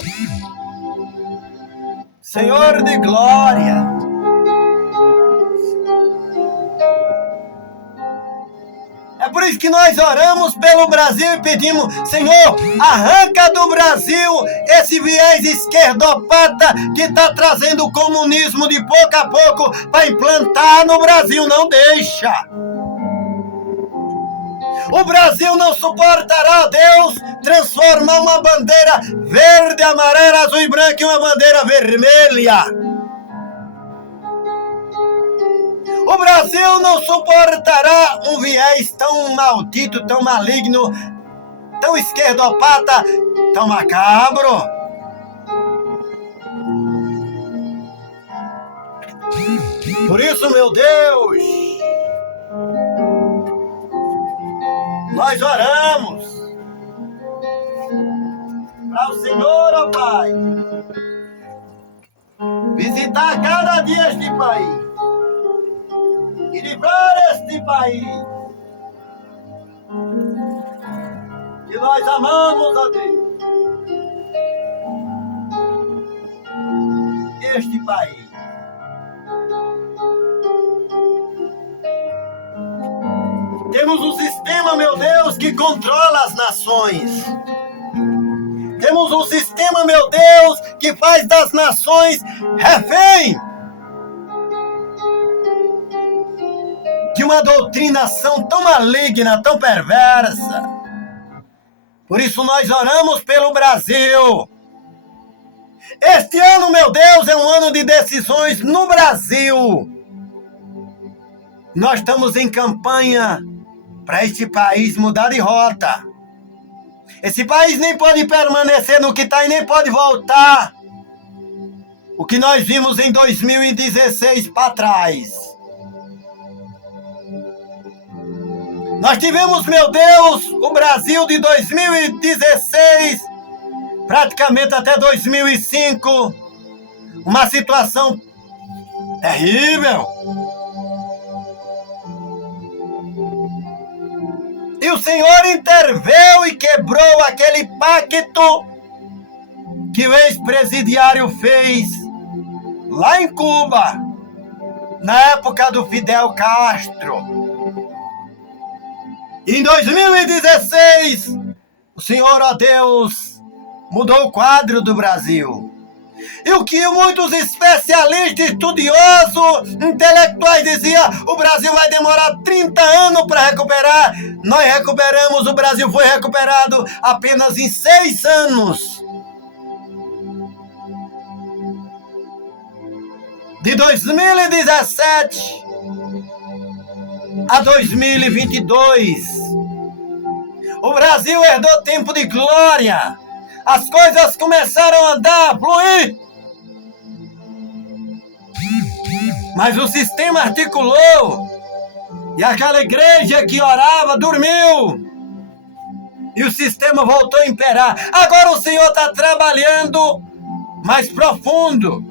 Senhor de glória. É por isso que nós oramos pelo Brasil e pedimos, Senhor, arranca do Brasil esse viés esquerdopata que está trazendo o comunismo de pouco a pouco para implantar no Brasil. Não deixa. O Brasil não suportará, Deus, transformar uma bandeira verde, amarela, azul e branca em uma bandeira vermelha. O Brasil não suportará um viés tão maldito, tão maligno, tão esquerdopata, tão macabro. Por isso, meu Deus, nós oramos para o Senhor, ó Pai, visitar cada dia este país e livrar este país que nós amamos, ó Deus, este país. Temos um sistema, meu Deus, que controla as nações. Temos um sistema, meu Deus, que faz das nações refém de uma doutrinação tão maligna, tão perversa. Por isso nós oramos pelo Brasil. Este ano, meu Deus, é um ano de decisões no Brasil. Nós estamos em campanha para este país mudar de rota. Esse país nem pode permanecer no que está e nem pode voltar. O que nós vimos em 2016 para trás. Nós tivemos, meu Deus, o Brasil de 2016, praticamente até 2005, uma situação terrível. E o Senhor interveio e quebrou aquele pacto que o ex-presidiário fez lá em Cuba, na época do Fidel Castro. Em 2016, o Senhor, ó Deus, mudou o quadro do Brasil. E o que muitos especialistas, estudiosos, intelectuais diziam, o Brasil vai demorar 30 anos para recuperar. Nós recuperamos, o Brasil foi recuperado apenas em 6 anos. De 2017 a 2022, o Brasil herdou tempo de glória. As coisas começaram a andar, a fluir. Mas o sistema articulou. E aquela igreja que orava dormiu. E o sistema voltou a imperar. Agora o Senhor está trabalhando mais profundo.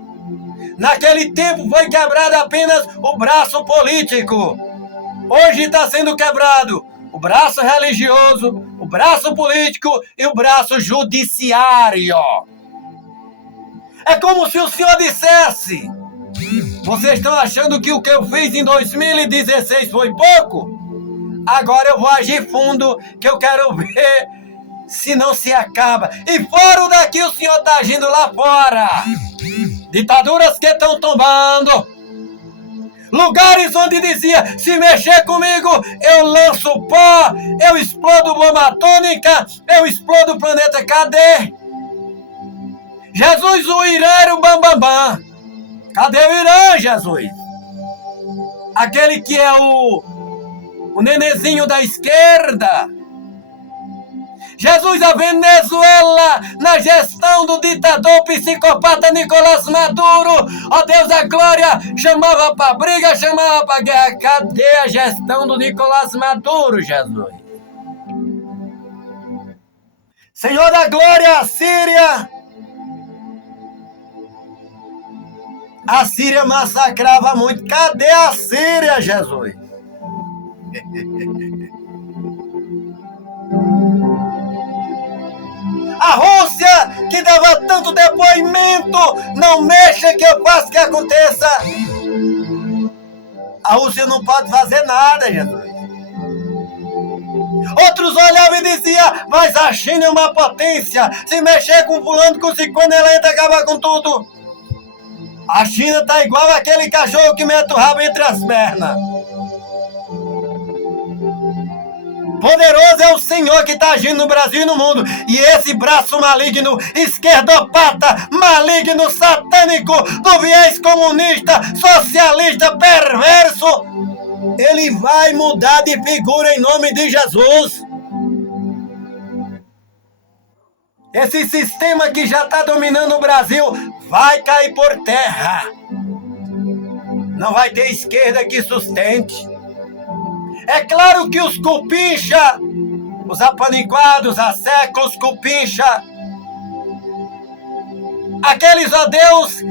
Naquele tempo foi quebrado apenas o braço político. Hoje está sendo quebrado o braço religioso, o braço político e o braço judiciário. É como se o Senhor dissesse: vocês estão achando que o que eu fiz em 2016 foi pouco? Agora eu vou agir fundo, que eu quero ver se não se acaba. E fora daqui o Senhor está agindo lá fora. Ditaduras que estão tombando. Lugares onde dizia: se mexer comigo, eu lanço pó, eu explodo bomba atômica, eu explodo o planeta. Cadê? Jesus, o Irã era o bambambam. Cadê o Irã, Jesus? Aquele que é o nenezinho da esquerda. Jesus, a Venezuela, na gestão do ditador psicopata Nicolás Maduro. Ó Deus da glória, chamava pra briga, chamava pra guerra. Cadê a gestão do Nicolás Maduro, Jesus? Senhor da glória, a Síria. A Síria massacrava muito. Cadê a Síria, Jesus? A Rússia, que dava tanto depoimento: não mexa que eu faço que aconteça. A Rússia não pode fazer nada, Jesus. Outros olhavam e diziam: mas a China é uma potência. Se mexer com fulano, com ciclano, ela entra e acaba com tudo. A China tá igual aquele cachorro que mete o rabo entre as pernas. Poderoso é o Senhor que está agindo no Brasil e no mundo. E esse braço maligno, esquerdopata, maligno, satânico, do viés comunista, socialista, perverso, ele vai mudar de figura em nome de Jesus. Esse sistema que já está dominando o Brasil vai cair por terra. Não vai ter esquerda que sustente. É claro que os cupincha, os apaniquados há séculos, cupincha, aqueles, ó Deus,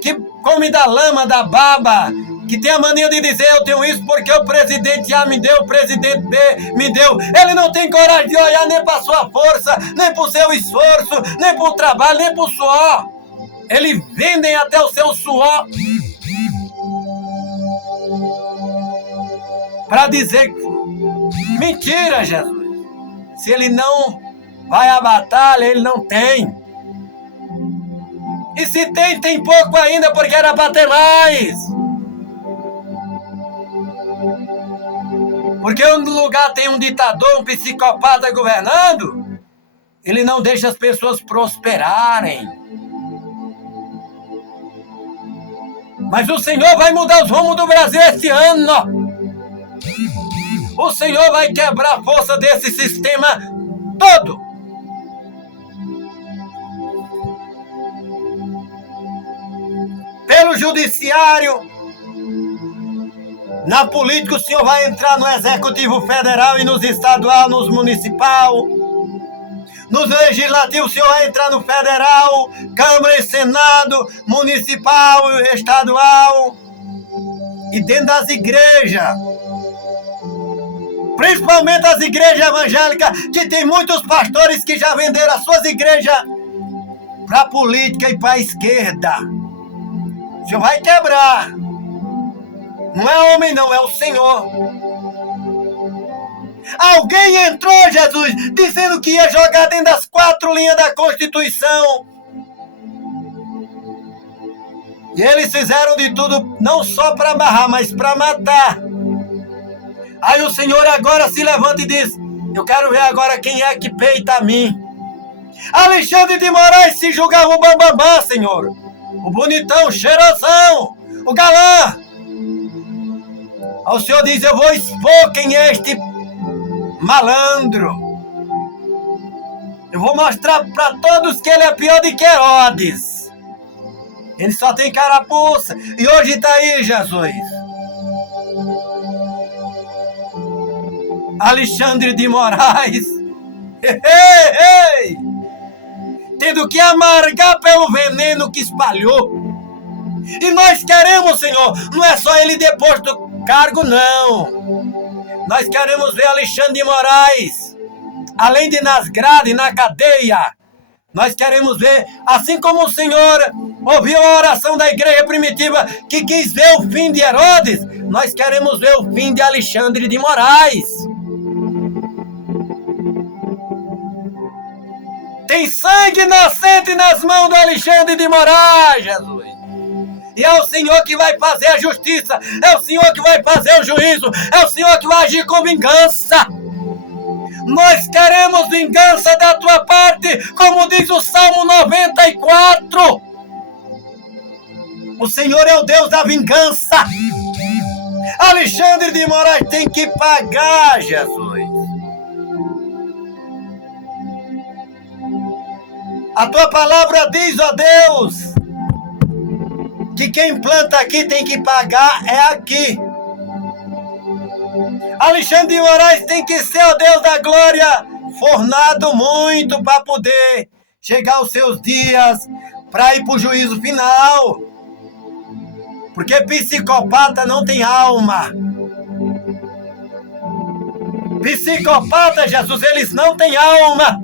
que come da lama, da baba, que tem a mania de dizer: eu tenho isso porque o presidente A me deu, o presidente B me deu. Ele não tem coragem de olhar nem para sua força, nem para o seu esforço, nem para o trabalho, nem para o suor. Eles vendem até o seu suor para dizer: mentira, Jesus. Se ele não vai à batalha, ele não tem. E se tem, tem pouco ainda, porque era para ter mais. Porque um lugar tem um ditador, um psicopata governando, ele não deixa as pessoas prosperarem. Mas o Senhor vai mudar os rumos do Brasil esse ano. O Senhor vai quebrar a força desse sistema todo. Pelo judiciário, na política, o Senhor vai entrar no executivo federal e nos estadual, nos municipal. Nos legislativos, o Senhor vai entrar no federal, Câmara e Senado, municipal e estadual. E dentro das igrejas, principalmente as igrejas evangélicas, que tem muitos pastores que já venderam as suas igrejas para a política e para a esquerda. O Senhor vai quebrar. Não é homem não, é o Senhor. Alguém entrou, Jesus, dizendo que ia jogar dentro das 4 linhas da Constituição. E eles fizeram de tudo, não só para amarrar, mas para matar. Aí o Senhor agora se levanta e diz: eu quero ver agora quem é que peita a mim. Alexandre de Moraes se julgava o bambambam, Senhor. O bonitão, o cheirosão, o galã. Aí o Senhor diz: eu vou expor quem é este malandro. Eu vou mostrar para todos que ele é pior do que Herodes. Ele só tem carapuça. E hoje está aí, Jesus. Alexandre de Moraes. Tendo que amargar pelo veneno que espalhou. E nós queremos, Senhor, não é só ele depois do cargo, não. Nós queremos ver Alexandre de Moraes, além de nas grades, na cadeia. Nós queremos ver, assim como o Senhor ouviu a oração da igreja primitiva que quis ver o fim de Herodes, nós queremos ver o fim de Alexandre de Moraes. Tem sangue inocente nas mãos do Alexandre de Moraes, Jesus. E é o Senhor que vai fazer a justiça, é o Senhor que vai fazer o juízo, é o Senhor que vai agir com vingança. Nós queremos vingança da tua parte, como diz o Salmo 94. O Senhor é o Deus da vingança. Alexandre de Moraes tem que pagar, Jesus. A tua palavra diz, ó Deus, que quem planta aqui tem que pagar é aqui. Alexandre de Moraes tem que ser, ó Deus da glória, fornado muito para poder chegar aos seus dias, para ir para o juízo final. Porque psicopata não tem alma. Psicopata, Jesus, eles não têm alma.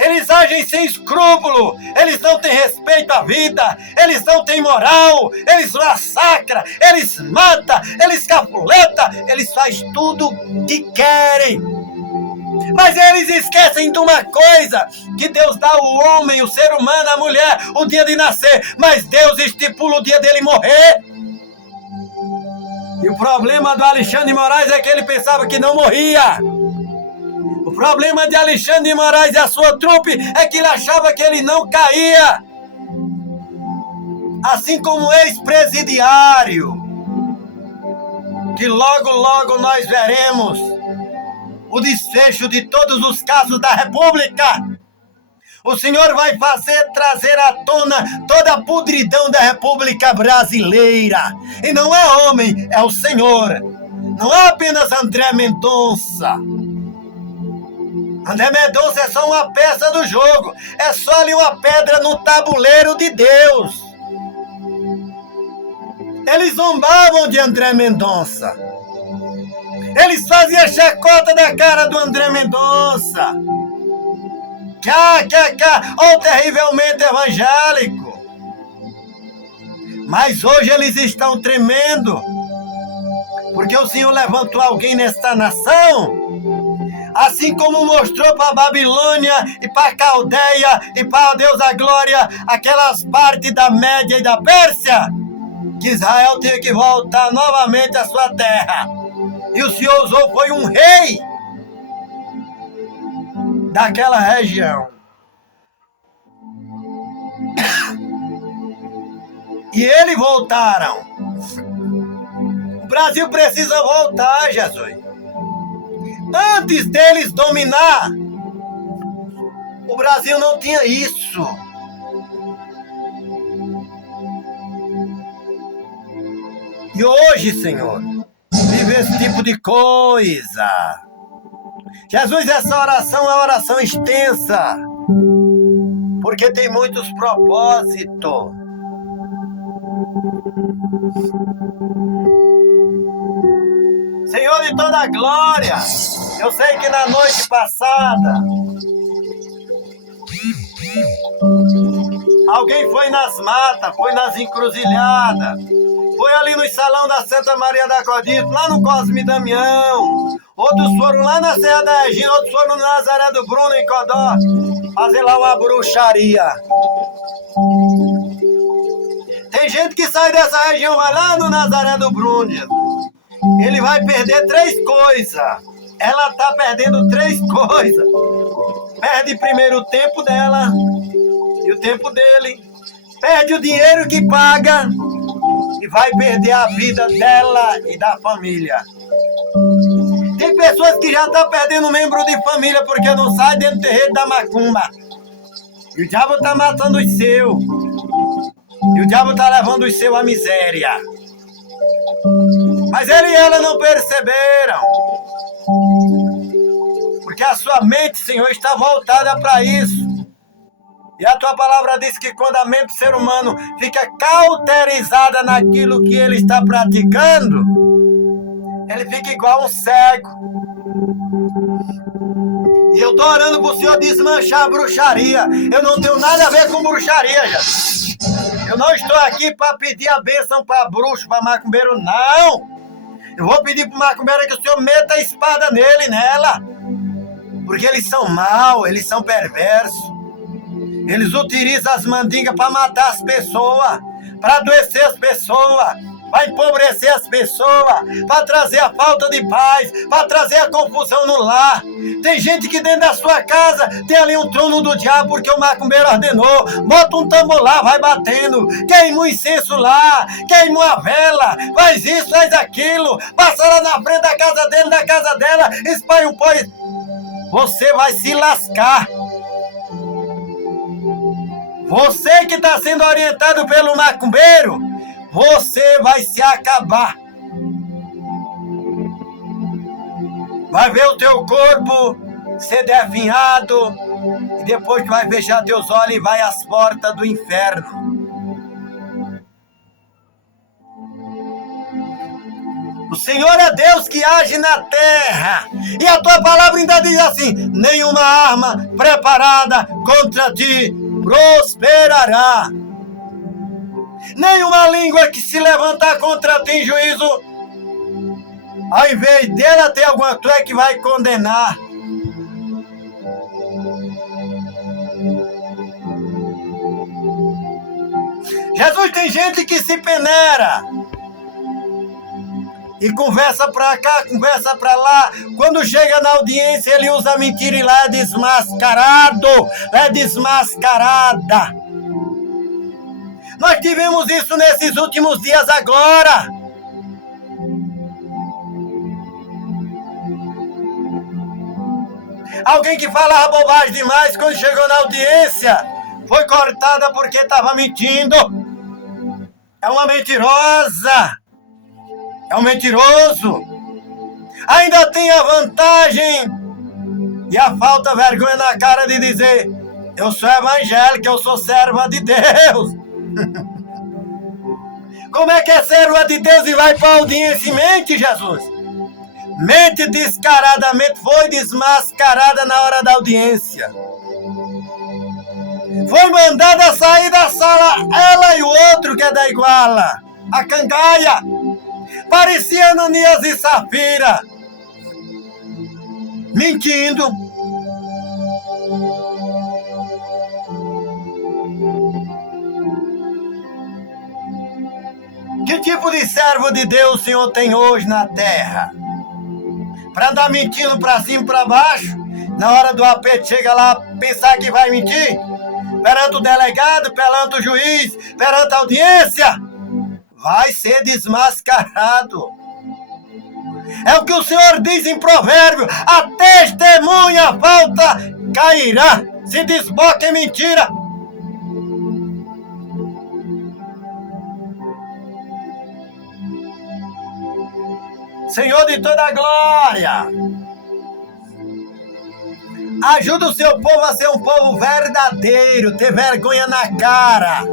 Eles agem sem escrúpulo, eles não têm respeito à vida, eles não têm moral, eles massacram, eles matam, eles capuletam, eles fazem tudo que querem. Mas eles esquecem de uma coisa, que Deus dá ao homem, o ser humano, a mulher, o dia de nascer, mas Deus estipula o dia dele morrer. E o problema do Alexandre de Moraes é que ele pensava que não morria. O problema de Alexandre de Moraes e a sua trupe é que ele achava que ele não caía. Assim como o ex-presidiário, que logo, logo nós veremos o desfecho de todos os casos da República. O Senhor vai trazer à tona toda a podridão da República Brasileira. E não é homem, é o Senhor. Não é apenas André Mendonça. André Mendonça é só uma peça do jogo. É só ali uma pedra no tabuleiro de Deus. Eles zombavam de André Mendonça. Eles faziam chacota da cara do André Mendonça. Ou terrivelmente evangélico. Mas hoje eles estão tremendo. Porque o Senhor levantou alguém nesta nação, assim como mostrou para a Babilônia e para a Caldeia e para Deus da glória, aquelas partes da Média e da Pérsia, que Israel tinha que voltar novamente à sua terra. E o Senhor usou, foi um rei daquela região. E eles voltaram. O Brasil precisa voltar, Jesus. Antes deles dominar, o Brasil não tinha isso. E hoje, Senhor, vive esse tipo de coisa. Jesus, essa oração é uma oração extensa, porque tem muitos propósitos. Senhor de toda a glória, eu sei que na noite passada alguém foi nas matas, foi nas encruzilhadas, foi ali no salão da Santa Maria da Codito, lá no Cosme Damião. Outros foram lá na Serra da Regina, outros foram no Nazaré do Bruno, em Codó, fazer lá uma bruxaria. Tem gente que sai dessa região, vai lá no Nazaré do Bruno. Ele vai perder 3 coisas. Ela tá perdendo 3 coisas. Perde primeiro o tempo dela e o tempo dele. Perde o dinheiro que paga e vai perder a vida dela e da família. Tem pessoas que já estão perdendo membro de família porque não sai dentro do terreiro da macumba. E o diabo está matando os seus. E o diabo está levando os seus à miséria. Mas ele e ela não perceberam. Porque a sua mente, Senhor, está voltada para isso. E a tua palavra diz que quando a mente do ser humano fica cauterizada naquilo que ele está praticando, ele fica igual um cego. E eu estou orando para o Senhor desmanchar a bruxaria. Eu não tenho nada a ver com bruxaria, gente. Eu não estou aqui para pedir a bênção para bruxo, para macumbeiro, não. Eu vou pedir para o macumbeiro que o Senhor meta a espada nele e nela. Porque eles são maus, eles são perversos. Eles utilizam as mandingas para matar as pessoas, para adoecer as pessoas, para empobrecer as pessoas, para trazer a falta de paz, para trazer a confusão no lar. Tem gente que dentro da sua casa tem ali um trono do diabo porque o macumbeiro ordenou. Bota um tambor lá, vai batendo, queima um incenso lá, queima uma vela, faz isso, faz aquilo, passa lá na frente da casa dele, da casa dela, espalha um pó. Você vai se lascar. Você que está sendo orientado pelo macumbeiro, você vai se acabar. Vai ver o teu corpo ser definhado e depois tu vai fechar teus olhos e vai às portas do inferno. O Senhor é Deus que age na terra. E a tua palavra ainda diz assim: nenhuma arma preparada contra ti prosperará. Nenhuma língua que se levantar contra ti em juízo, ao invés dela ter alguma, tu é que vai condenar. Jesus, tem gente que se peneira e conversa pra cá, conversa pra lá. Quando chega na audiência, ele usa mentira e lá é desmascarado, é desmascarada. Nós tivemos isso nesses últimos dias agora. Alguém que falava bobagem demais, quando chegou na audiência, foi cortada porque estava mentindo. É uma mentirosa. É um mentiroso. Ainda tem a vantagem e a falta vergonha na cara de dizer: eu sou evangélica, eu sou serva de Deus. Como é que é serva de Deus e vai para a audiência e mente, Jesus? Mente descaradamente, foi desmascarada na hora da audiência. Foi mandada sair da sala, ela e o outro que é da iguala, a cangaia. Parecia Ananias e Safira, mentindo. Que tipo de servo de Deus o Senhor tem hoje na terra? Para andar mentindo para cima e para baixo? Na hora do aperto chega lá, pensar que vai mentir? Perante o delegado, perante o juiz, perante a audiência? Vai ser desmascarado. É o que o Senhor diz em Provérbio: a testemunha falta cairá, se desboca em mentira. Senhor de toda a glória, ajuda o seu povo a ser um povo verdadeiro, ter vergonha na cara,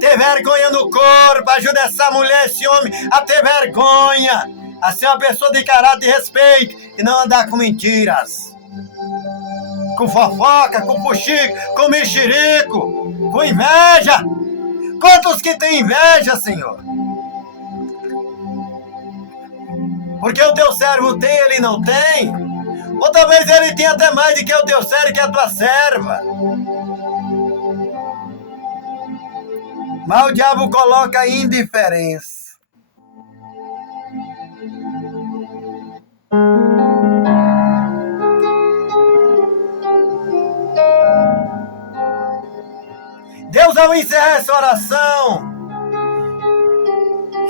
ter vergonha no corpo. Ajuda essa mulher, esse homem a ter vergonha, a ser uma pessoa de caráter e respeito e não andar com mentiras, com fofoca, com fuxico, com mexerico, com inveja. Quantos que têm inveja, Senhor? Porque o teu servo tem, ele não tem. Ou talvez ele tenha até mais do que o teu servo e que a tua serva. Mas o diabo coloca indiferença. Deus, ao encerrar essa oração,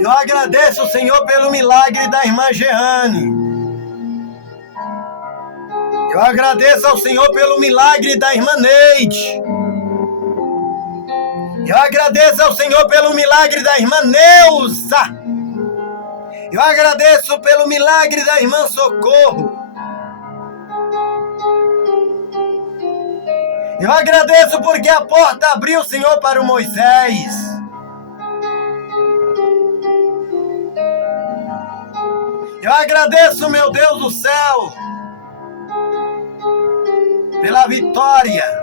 eu agradeço, Senhor, pelo milagre da irmã Jeane. Eu agradeço ao Senhor pelo milagre da irmã Neide. Eu agradeço ao Senhor pelo milagre da irmã Neuza. Eu agradeço pelo milagre da irmã Socorro. Eu agradeço porque a porta abriu, Senhor, para o Moisés. Eu agradeço, meu Deus do céu, pela vitória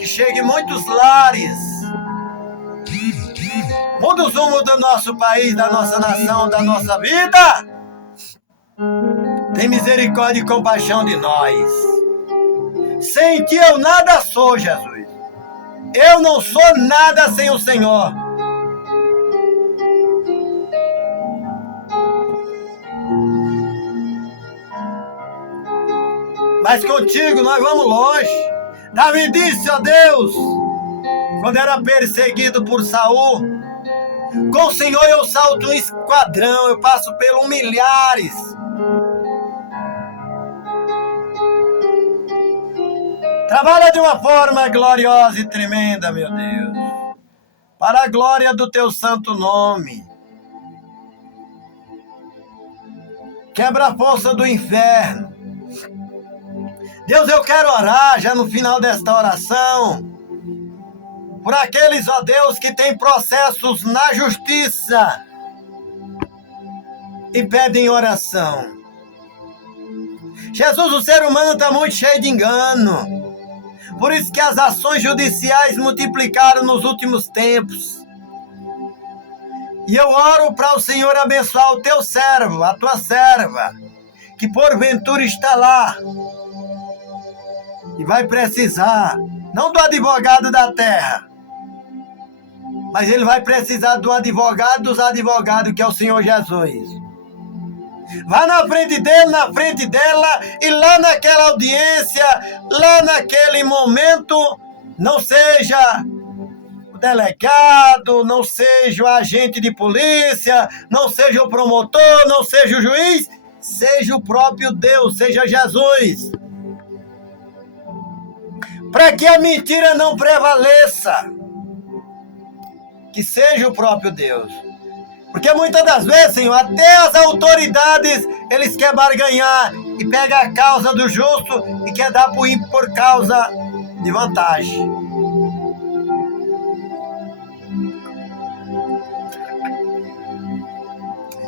que chega em muitos lares. Muda os rumos do nosso país, da nossa nação, da nossa vida. Tem misericórdia e compaixão de nós. Sem ti eu nada sou, Jesus. Eu não sou nada sem o Senhor. Mas contigo nós vamos longe. Davi disse, ó Deus, quando era perseguido por Saul, com o Senhor eu salto um esquadrão, eu passo pelos milhares. Trabalha de uma forma gloriosa e tremenda, meu Deus, para a glória do teu santo nome. Quebra a força do inferno. Deus, eu quero orar já no final desta oração por aqueles, ó Deus, que têm processos na justiça e pedem oração. Jesus, o ser humano está muito cheio de engano. Por isso que as ações judiciais multiplicaram nos últimos tempos. E eu oro para o Senhor abençoar o teu servo, a tua serva, que porventura está lá e vai precisar, não do advogado da terra, mas ele vai precisar do advogado dos advogados, que é o Senhor Jesus. Vá na frente dele, na frente dela, e lá naquela audiência, lá naquele momento, não seja o delegado, não seja o agente de polícia, não seja o promotor, não seja o juiz, seja o próprio Deus, seja Jesus. Para que a mentira não prevaleça, que seja o próprio Deus. Porque muitas das vezes, Senhor, até as autoridades, eles querem barganhar e pegam a causa do justo e quer dar para o ímpio por causa de vantagem.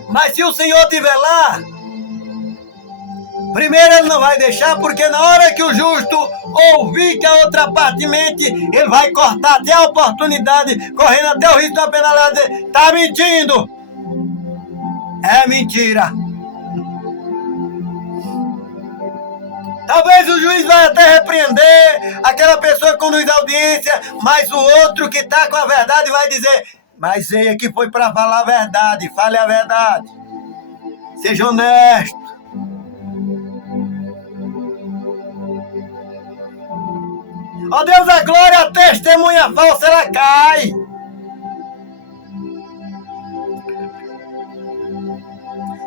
Mas se o Senhor estiver lá, primeiro ele não vai deixar, porque na hora que o justo ouvir que a outra parte mente, ele vai cortar até a oportunidade, correndo até o risco da penalidade. Tá mentindo! É mentira! Talvez o juiz vai até repreender aquela pessoa que conduz a audiência, mas o outro que está com a verdade vai dizer, mas ele aqui foi para falar a verdade, fale a verdade. Seja honesto. Ó Deus, a glória, a testemunha falsa, ela cai.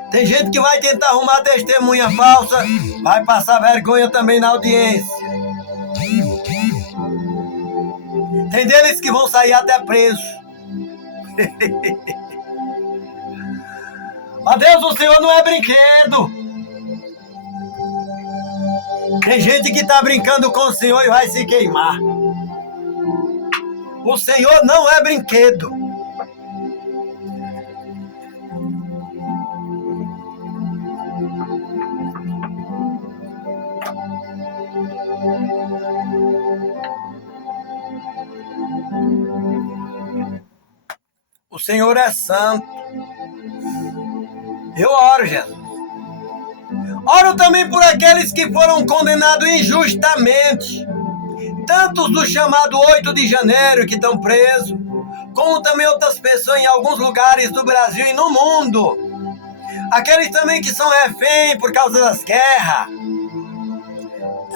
Tem gente que vai tentar arrumar testemunha falsa, vai passar vergonha também na audiência. Tem deles que vão sair até presos. Ó Deus, o Senhor não é brinquedo. Tem gente que está brincando com o Senhor e vai se queimar. O Senhor não é brinquedo. O Senhor é santo. Eu oro, Jesus. Oro também por aqueles que foram condenados injustamente, tantos do chamado 8 de janeiro que estão presos, como também outras pessoas em alguns lugares do Brasil e no mundo. Aqueles também que são refém por causa das guerras.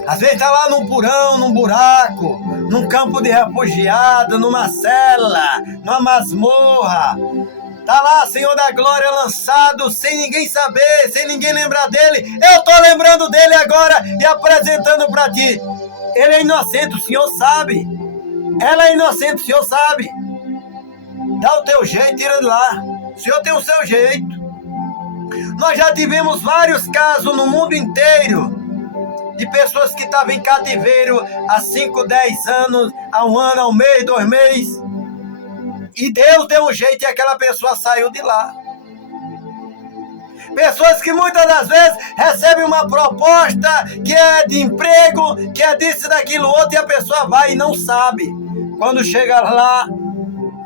Às vezes está lá num porão, num buraco, num campo de refugiado, numa cela, numa masmorra. Está lá, Senhor da Glória, lançado, sem ninguém saber, sem ninguém lembrar dele. Eu estou lembrando dele agora e apresentando para ti. Ele é inocente, o Senhor sabe. Ela é inocente, o senhor sabe. Dá o teu jeito, tira de lá. O senhor tem o seu jeito. Nós já tivemos vários casos no mundo inteiro de pessoas que estavam em cativeiro há 5, 10 anos, há 1 ano, há 1 mês, 2 meses. E Deus deu um jeito e aquela pessoa saiu de lá. Pessoas que muitas das vezes recebem uma proposta que é de emprego, que é disso e daquilo outro, e a pessoa vai e não sabe. Quando chega lá,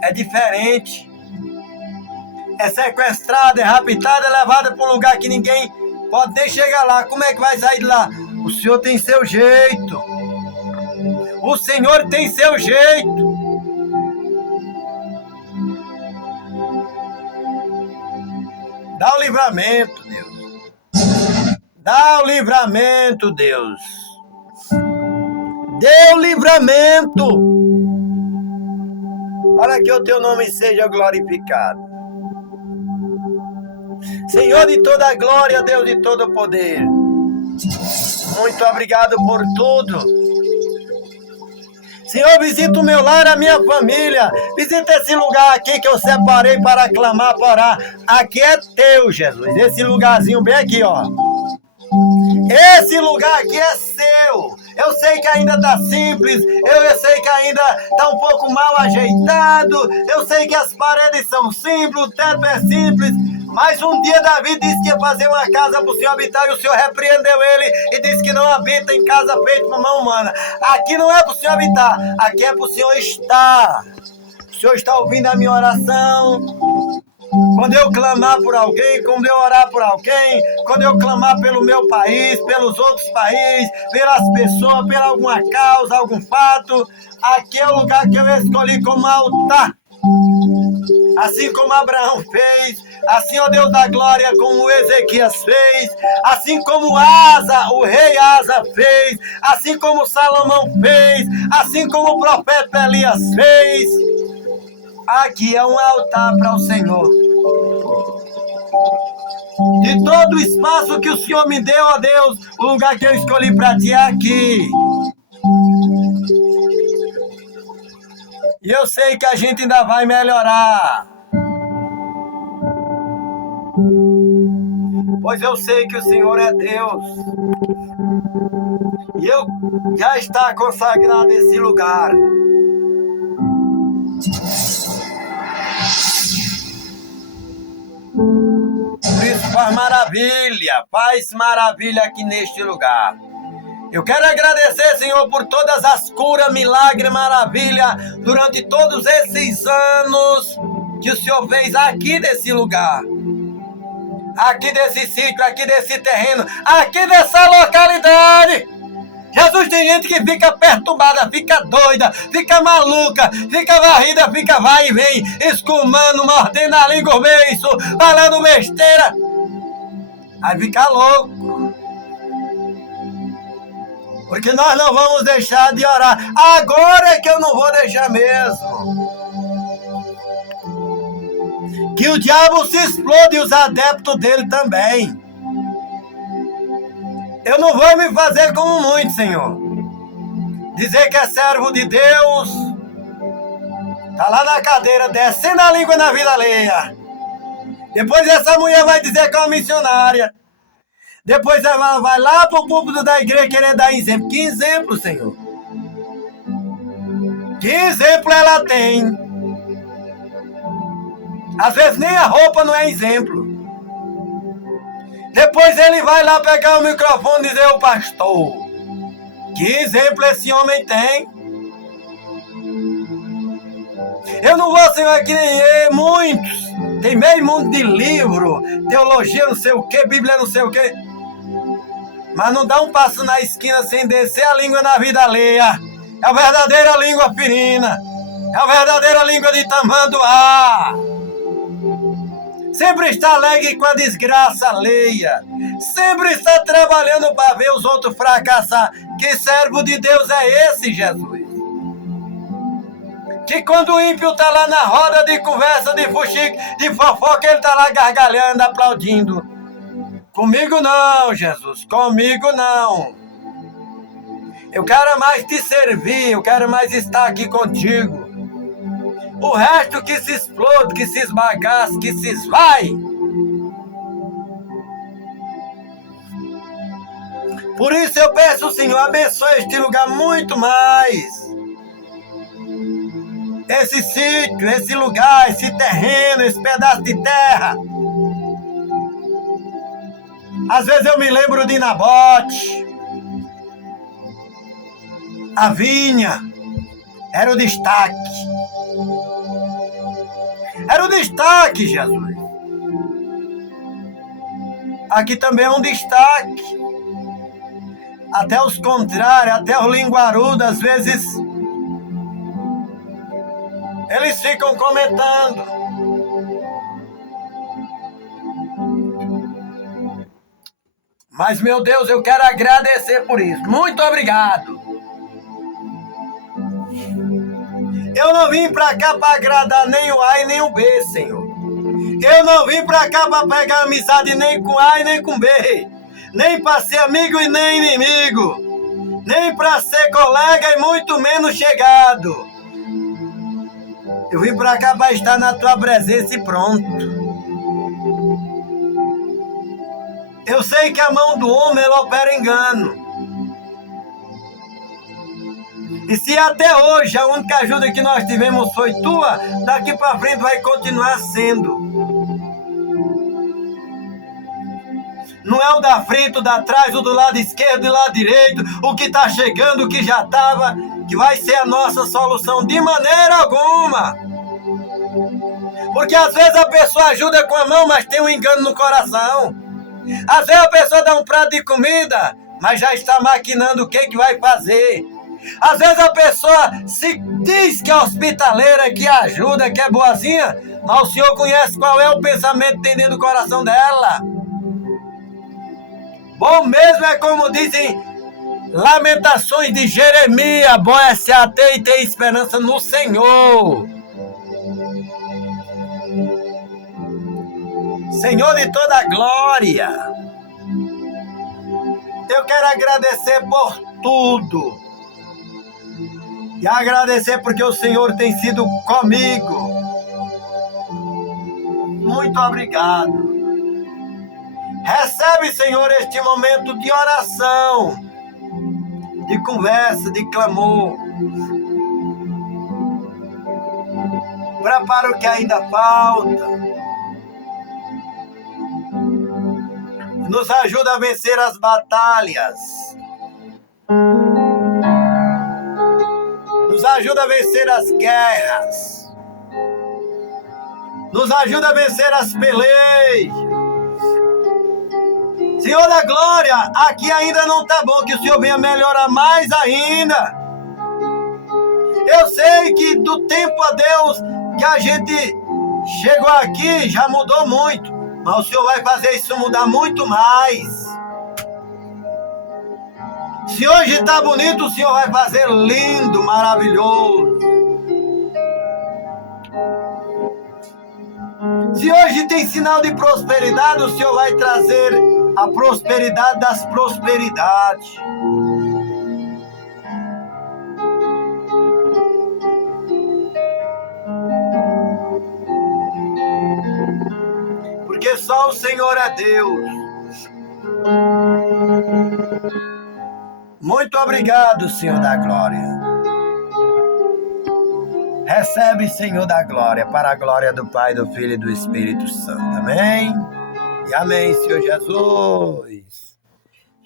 é diferente. É sequestrada, é raptada, é levada para um lugar que ninguém pode nem chegar lá. Como é que vai sair de lá? O Senhor tem seu jeito. O Senhor tem seu jeito. Dá o livramento, Deus. Dá o livramento, Deus. Dê o livramento. Para que o teu nome seja glorificado. Senhor de toda a glória, Deus de todo o poder. Muito obrigado por tudo. Senhor, visita o meu lar, a minha família. Visita esse lugar aqui que eu separei para clamar, para orar. Aqui é teu, Jesus. Esse lugarzinho bem aqui, ó. Esse lugar aqui é seu. Eu sei que ainda está simples. Eu sei que ainda está um pouco mal ajeitado. Eu sei que as paredes são simples, o teto é simples. Mas um dia Davi disse que ia fazer uma casa para o Senhor habitar, e o Senhor repreendeu ele e disse que não habita em casa feita por mão humana. Aqui não é para o Senhor habitar, aqui é para o Senhor estar. O Senhor está ouvindo a minha oração. Quando eu clamar por alguém, quando eu orar por alguém, quando eu clamar pelo meu país, pelos outros países, pelas pessoas, por alguma causa, algum fato, aqui é o lugar que eu escolhi como altar. Assim como Abraão fez, assim, ó Deus da glória, como Ezequias fez, assim como Asa, o rei Asa fez, assim como Salomão fez, assim como o profeta Elias fez. Aqui é um altar para o Senhor. De todo o espaço que o Senhor me deu, ó Deus, o lugar que eu escolhi para ti é aqui. E eu sei que a gente ainda vai melhorar. Pois eu sei que o Senhor é Deus. E eu já está consagrado esse lugar. Por isso faz maravilha aqui neste lugar. Eu quero agradecer, Senhor, por todas as curas, milagres, maravilha, durante todos esses anos que o Senhor fez aqui nesse lugar. Aqui desse sítio, aqui desse terreno, aqui dessa localidade. Jesus, tem gente que fica perturbada, fica doida, fica maluca, fica varrida, fica vai e vem, escumando, mordendo a língua, beiço, falando besteira. Aí fica louco. Porque nós não vamos deixar de orar. Agora é que eu não vou deixar mesmo. Que o diabo se explode e os adeptos dele também. Eu não vou me fazer como muitos, Senhor. Dizer que é servo de Deus. Tá lá na cadeira, descendo a língua na vida alheia. Depois essa mulher vai dizer que é uma missionária. Depois ela vai lá pro púlpito da igreja querer dar exemplo. Que exemplo, Senhor? Que exemplo ela tem? Às vezes nem a roupa não é exemplo. Depois ele vai lá pegar o microfone e dizer: o pastor, que exemplo esse homem tem? Eu não vou, Senhor, que nem muitos. Tem meio mundo de livro, teologia não sei o que, Bíblia não sei o que. Mas não dá um passo na esquina sem descer a língua na vida alheia. É a verdadeira língua firina. É a verdadeira língua de tamanduá. Sempre está alegre com a desgraça alheia. Sempre está trabalhando para ver os outros fracassar. Que servo de Deus é esse, Jesus? Que quando o ímpio está lá na roda de conversa, de fuxico, de fofoca, ele está lá gargalhando, aplaudindo. Comigo não, Jesus, comigo não. Eu quero mais te servir, eu quero mais estar aqui contigo. O resto que se explode, que se esbagace, que se esvai. Por isso eu peço, Senhor, abençoe este lugar muito mais. Esse sítio, esse lugar, esse terreno, esse pedaço de terra. Às vezes eu me lembro de Nabote. A vinha era o destaque. Era o destaque, Jesus. Aqui também é um destaque. Até os contrários, até os linguarudos, às vezes, eles ficam comentando. Mas, meu Deus, eu quero agradecer por isso. Muito obrigado. Eu não vim pra cá pra agradar nem o A e nem o B, Senhor. Eu não vim pra cá pra pegar amizade nem com A e nem com B. Nem pra ser amigo e nem inimigo. Nem pra ser colega e muito menos chegado. Eu vim pra cá pra estar na tua presença e pronto. Eu sei que a mão do homem ela opera engano. E se até hoje a única ajuda que nós tivemos foi tua, daqui para frente vai continuar sendo. Não é o da frente, o da trás, o do lado esquerdo e do lado direito, o que está chegando, o que já estava, que vai ser a nossa solução de maneira alguma. Porque às vezes a pessoa ajuda com a mão, mas tem um engano no coração. Às vezes a pessoa dá um prato de comida, mas já está maquinando o que vai fazer. Às vezes a pessoa se diz que é hospitaleira, que ajuda, que é boazinha, mas o Senhor conhece qual é o pensamento que tem dentro do coração dela. Bom mesmo é como dizem Lamentações de Jeremias, bom é se ater e ter esperança no Senhor. Senhor de toda a glória, eu quero agradecer por tudo. E agradecer porque o Senhor tem sido comigo. Muito obrigado. Recebe, Senhor, este momento de oração, de conversa, de clamor. Prepara o que ainda falta. Nos ajuda a vencer as batalhas. Nos ajuda a vencer as guerras. Nos ajuda a vencer as pelejas. Senhor da glória, aqui ainda não está bom, que o Senhor venha melhorar mais ainda. Eu sei que do tempo a Deus que a gente chegou aqui já mudou muito, mas o Senhor vai fazer isso mudar muito mais. Se hoje está bonito, o Senhor vai fazer lindo, maravilhoso. Se hoje tem sinal de prosperidade, o Senhor vai trazer a prosperidade das prosperidades. Porque só o Senhor é Deus. Muito obrigado, Senhor da glória. Recebe, Senhor da glória, para a glória do Pai, do Filho e do Espírito Santo. Amém? E amém, Senhor Jesus.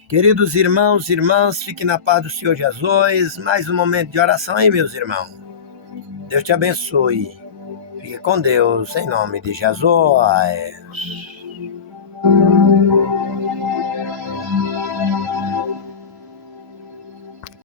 Queridos irmãos e irmãs, fiquem na paz do Senhor Jesus. Mais um momento de oração aí, meus irmãos. Deus te abençoe. Fique com Deus, em nome de Jesus.